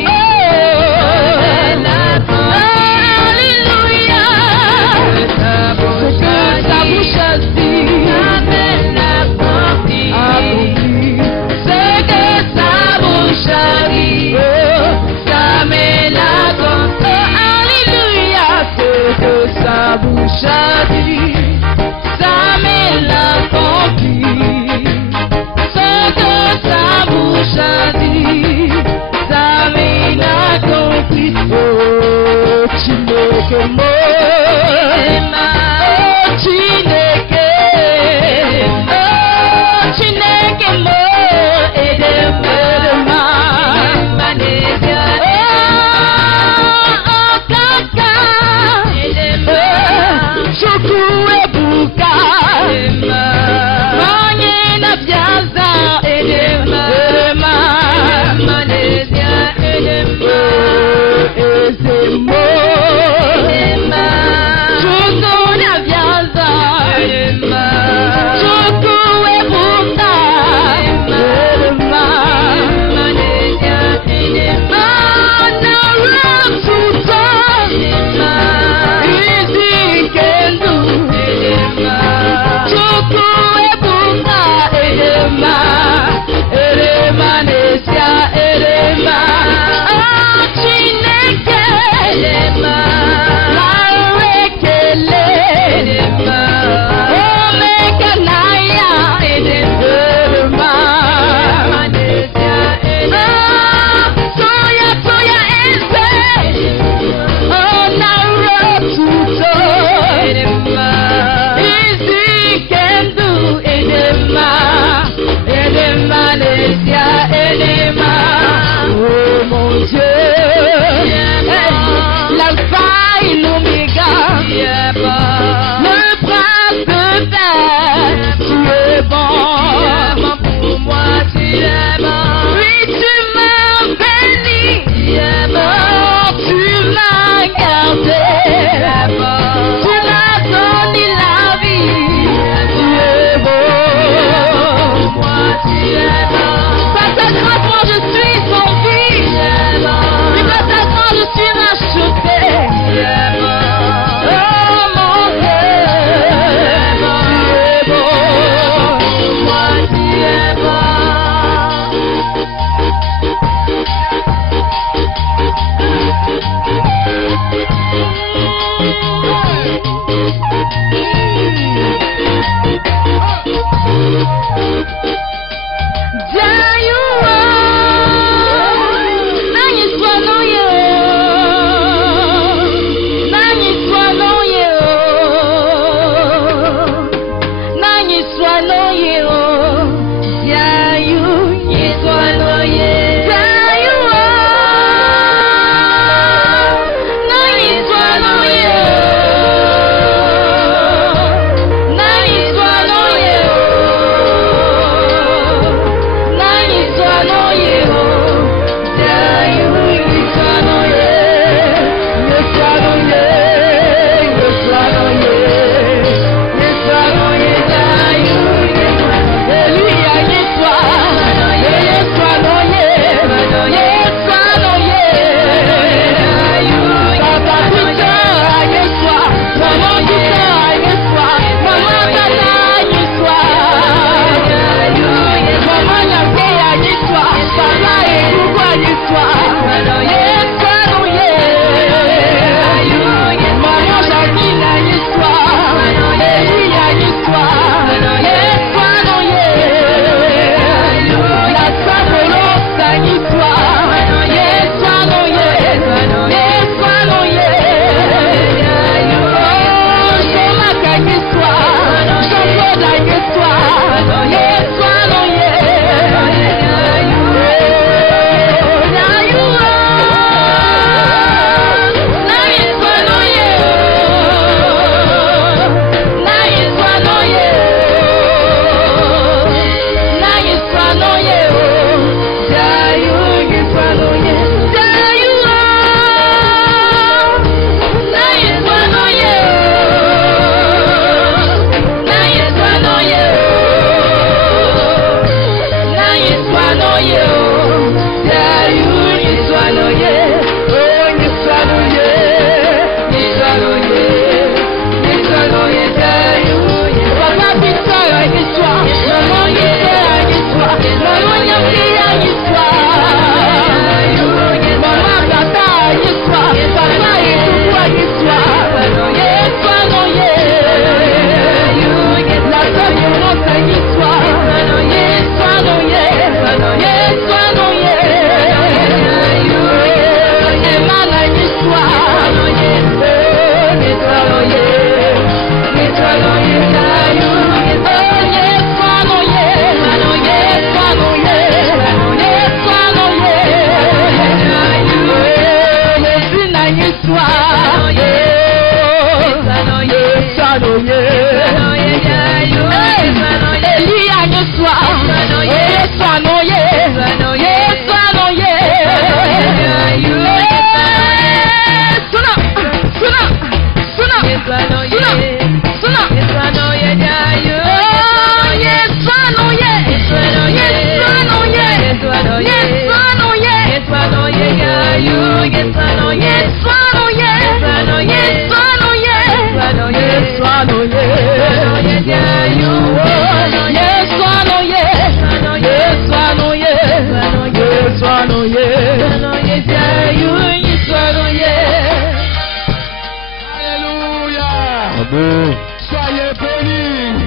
Soyez bénis.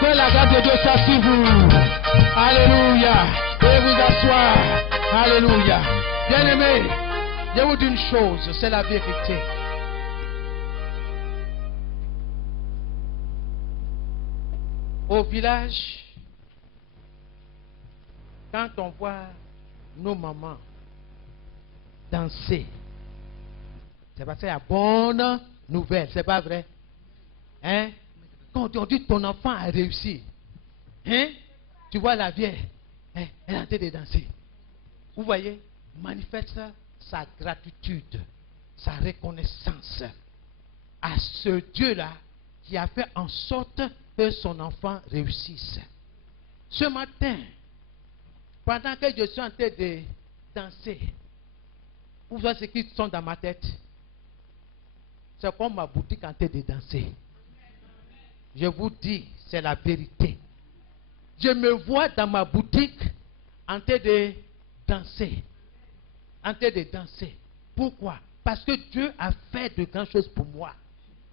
Que la grâce de Dieu soit sur vous. Alléluia. Veuillez vous asseoir. Alléluia. Bien-aimés, je vous dis une chose, c'est la vérité. Au village, quand on voit nos mamans danser, c'est parce qu'il y a bonne nouvelle, c'est pas vrai? Hein? Quand on dit que ton enfant a réussi, hein? Tu vois la vieille, hein? Elle est en train de danser. Vous voyez, manifeste sa gratitude, sa reconnaissance à ce Dieu-là qui a fait en sorte que son enfant réussisse. Ce matin, pendant que je suis en train de danser, vous voyez ce qui sont dans ma tête? C'est comme ma boutique en train de danser. Je vous dis, c'est la vérité. Je me vois dans ma boutique en train de danser. En train de danser. Pourquoi? Parce que Dieu a fait de grandes choses pour moi.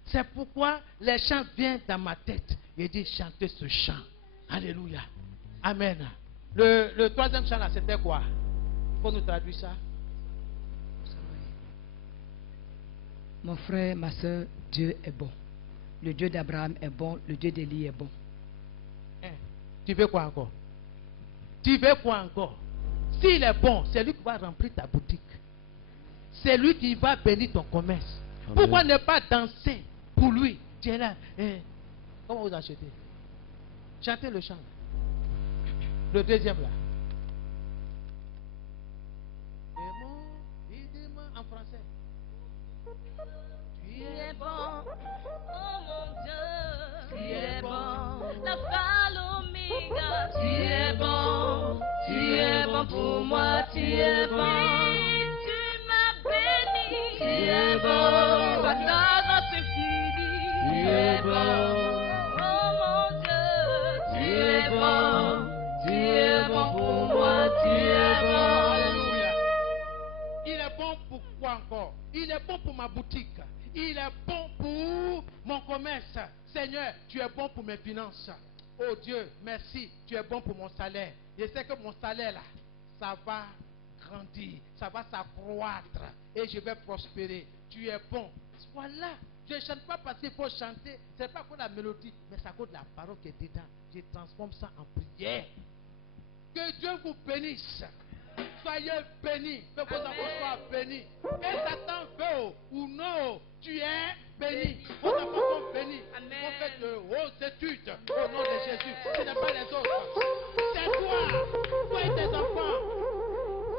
C'est pourquoi les chants viennent dans ma tête. Il dit chanter ce chant. Alléluia. Amen. Le troisième chant là, c'était quoi? Il faut nous traduire ça. Mon frère, ma soeur, Dieu est bon. Le Dieu d'Abraham est bon. Le Dieu d'Élie est bon. Mon frère, ma soeur, Dieu est bon. Le Dieu d'Abraham est bon. Le Dieu d'Élie est bon. Amen. Le troisième chant là, c'était quoi? Il faut nous traduire ça. Mon frère, ma soeur, Dieu est bon. Le Dieu d'Abraham est bon. Le Dieu d'Élie est bon. Tu veux quoi encore? Tu veux quoi encore? S'il est bon, c'est lui qui va remplir ta boutique. C'est lui qui va bénir ton commerce. Amen. Pourquoi ne pas danser pour lui? Tu es là. Comment vous achetez? Chantez le chant. Le deuxième là. En français. Tu es bon, oh mon Dieu, tu es bon, la Palomega, tu es bon pour moi, tu es bon, tu m'as béni, tu es bon, par ta grâce infinie, tu es bon, oh mon Dieu, tu es bon pour moi, tu es bon. Alléluia. Il est bon pour quoi encore? Il est bon pour ma boutique. Il est bon pour mon commerce. Seigneur, tu es bon pour mes finances. Oh Dieu, merci, tu es bon pour mon salaire. Je sais que mon salaire là, ça va grandir, ça va s'accroître et je vais prospérer. Tu es bon. Voilà. Je ne chante pas parce qu'il faut chanter. Ce n'est pas pour la mélodie, mais c'est à cause de la parole qui est dedans. Je transforme ça en prière. Que Dieu vous bénisse. Soyez bénis, que vos enfants soient bénis. Et Satan veut ou non, tu es béni. Vos enfants sont bénis. Vous faites de hautes études au nom de Jésus. Ce n'est pas les autres. C'est toi. Toi et tes enfants.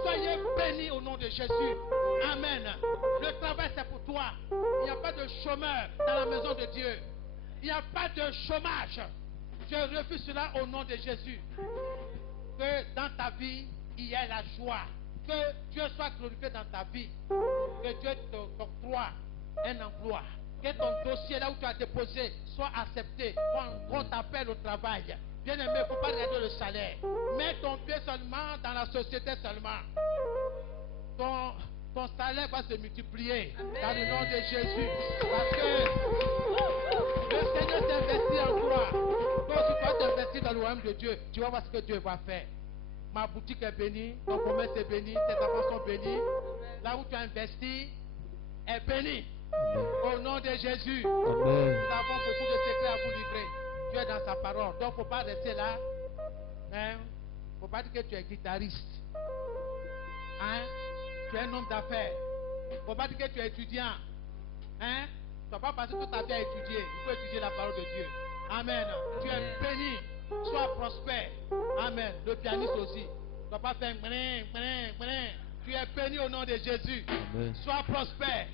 Soyez bénis au nom de Jésus. Amen. Le travail c'est pour toi. Il n'y a pas de chômeur dans la maison de Dieu. Il n'y a pas de chômage. Je refuse cela au nom de Jésus. Que dans ta vie, il y ait la joie. Que Dieu soit glorifié dans ta vie. Que Dieu t'octroie un emploi. Que ton dossier là où tu as déposé soit accepté. Qu'on t'appelle au travail. Bien aimé, il ne faut pas regarder le salaire. Mets ton pied seulement dans la société seulement. Ton salaire va se multiplier. Amen. Dans le nom de Jésus. Parce que le Seigneur t'investit en toi. Toi aussi, tu vas t'investir dans le royaume de Dieu. Tu vas voir ce que Dieu va faire. Ma boutique est bénie, ton commerce est béni, tes enfants sont bénis. Là où tu as investi est béni. Amen. Au nom de Jésus. Amen. Nous avons beaucoup de secrets à vous livrer. Dieu est dans sa parole. Donc il ne faut pas rester là. Il ne faut pas dire que tu es guitariste. Tu es un homme d'affaires. Il ne faut pas dire que tu es étudiant. Tu ne dois pas passer toute ta vie à étudier. Il faut étudier la parole de Dieu. Amen. Tu es béni. Sois prospère. Amen. Le pianiste aussi. Tu ne dois pas faire Tu es béni au nom de Jésus. Amen. Sois prospère.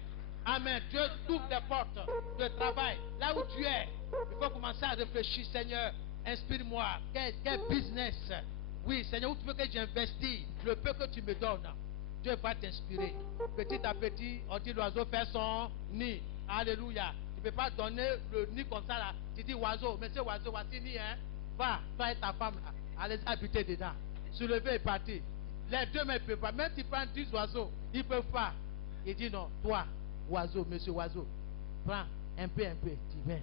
Amen. Dieu t'ouvre des portes de travail. Là où tu es, il faut commencer à réfléchir. Seigneur, inspire-moi. Quel business? Oui, Seigneur, où tu veux que j'investisse le peu que tu me donnes? Dieu va t'inspirer. Petit à petit, on dit l'oiseau fait son nid. Alléluia. Tu ne peux pas donner le nid comme ça là. Tu dis oiseau, mais c'est oiseau, voici nid, hein. Va, toi et ta femme, allez habiter dedans. Soulever et partir. Les deux ne peuvent pas. Même si tu prends 10 oiseaux, ils ne peuvent pas. Il dit non, toi, oiseau, monsieur oiseau, prends un peu, tu viens,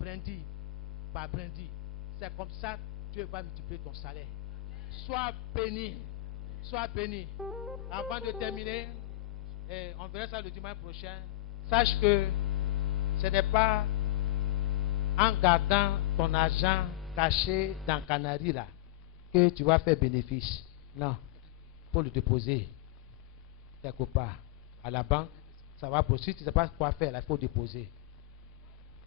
brindis, par brindis. C'est comme ça que Dieu va multiplier ton salaire. Sois béni. Sois béni. Avant de terminer, on verra ça le dimanche prochain. Sache que ce n'est pas en gardant ton argent caché dans Canary là que tu vas faire bénéfice. Non. Il faut le déposer quelque part. À la banque, ça va pour si tu ne sais pas quoi faire, là, il faut déposer.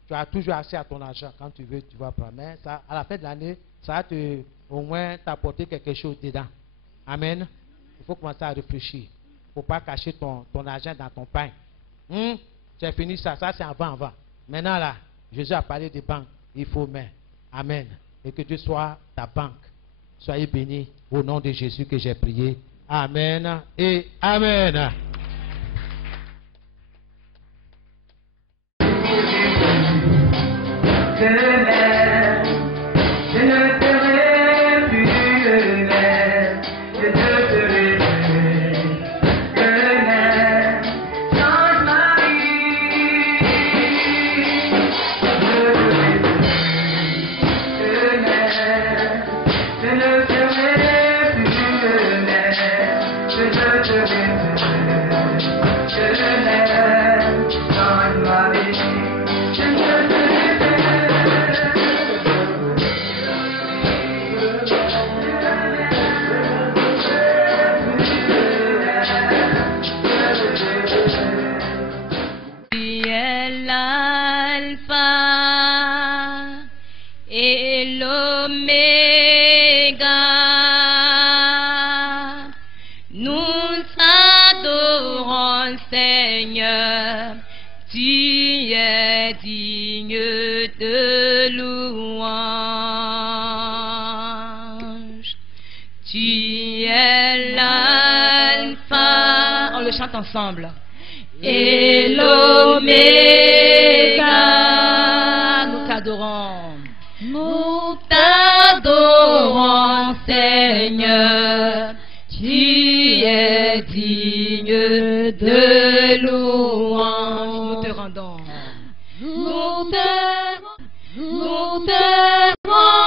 Tu as toujours accès à ton argent. Quand tu veux, tu vas prendre. Mais ça, à la fin de l'année, ça va au moins t'apporter quelque chose dedans. Amen. Il faut commencer à réfléchir. Il ne faut pas cacher ton argent dans ton pain. Tu as fini ça. Ça, c'est avant. Maintenant, là, Jésus a parlé des banques. Il faut mettre. Amen. Et que Dieu soit ta banque. Soyez bénis au nom de Jésus que j'ai prié. Amen et Amen. Je ne serai plus le même. Tu es l'alpha. On le chante ensemble. Et l'oméga. Nous t'adorons. Nous t'adorons, Seigneur. Tu es digne de louange. Nous te rendons. Nous te rendons.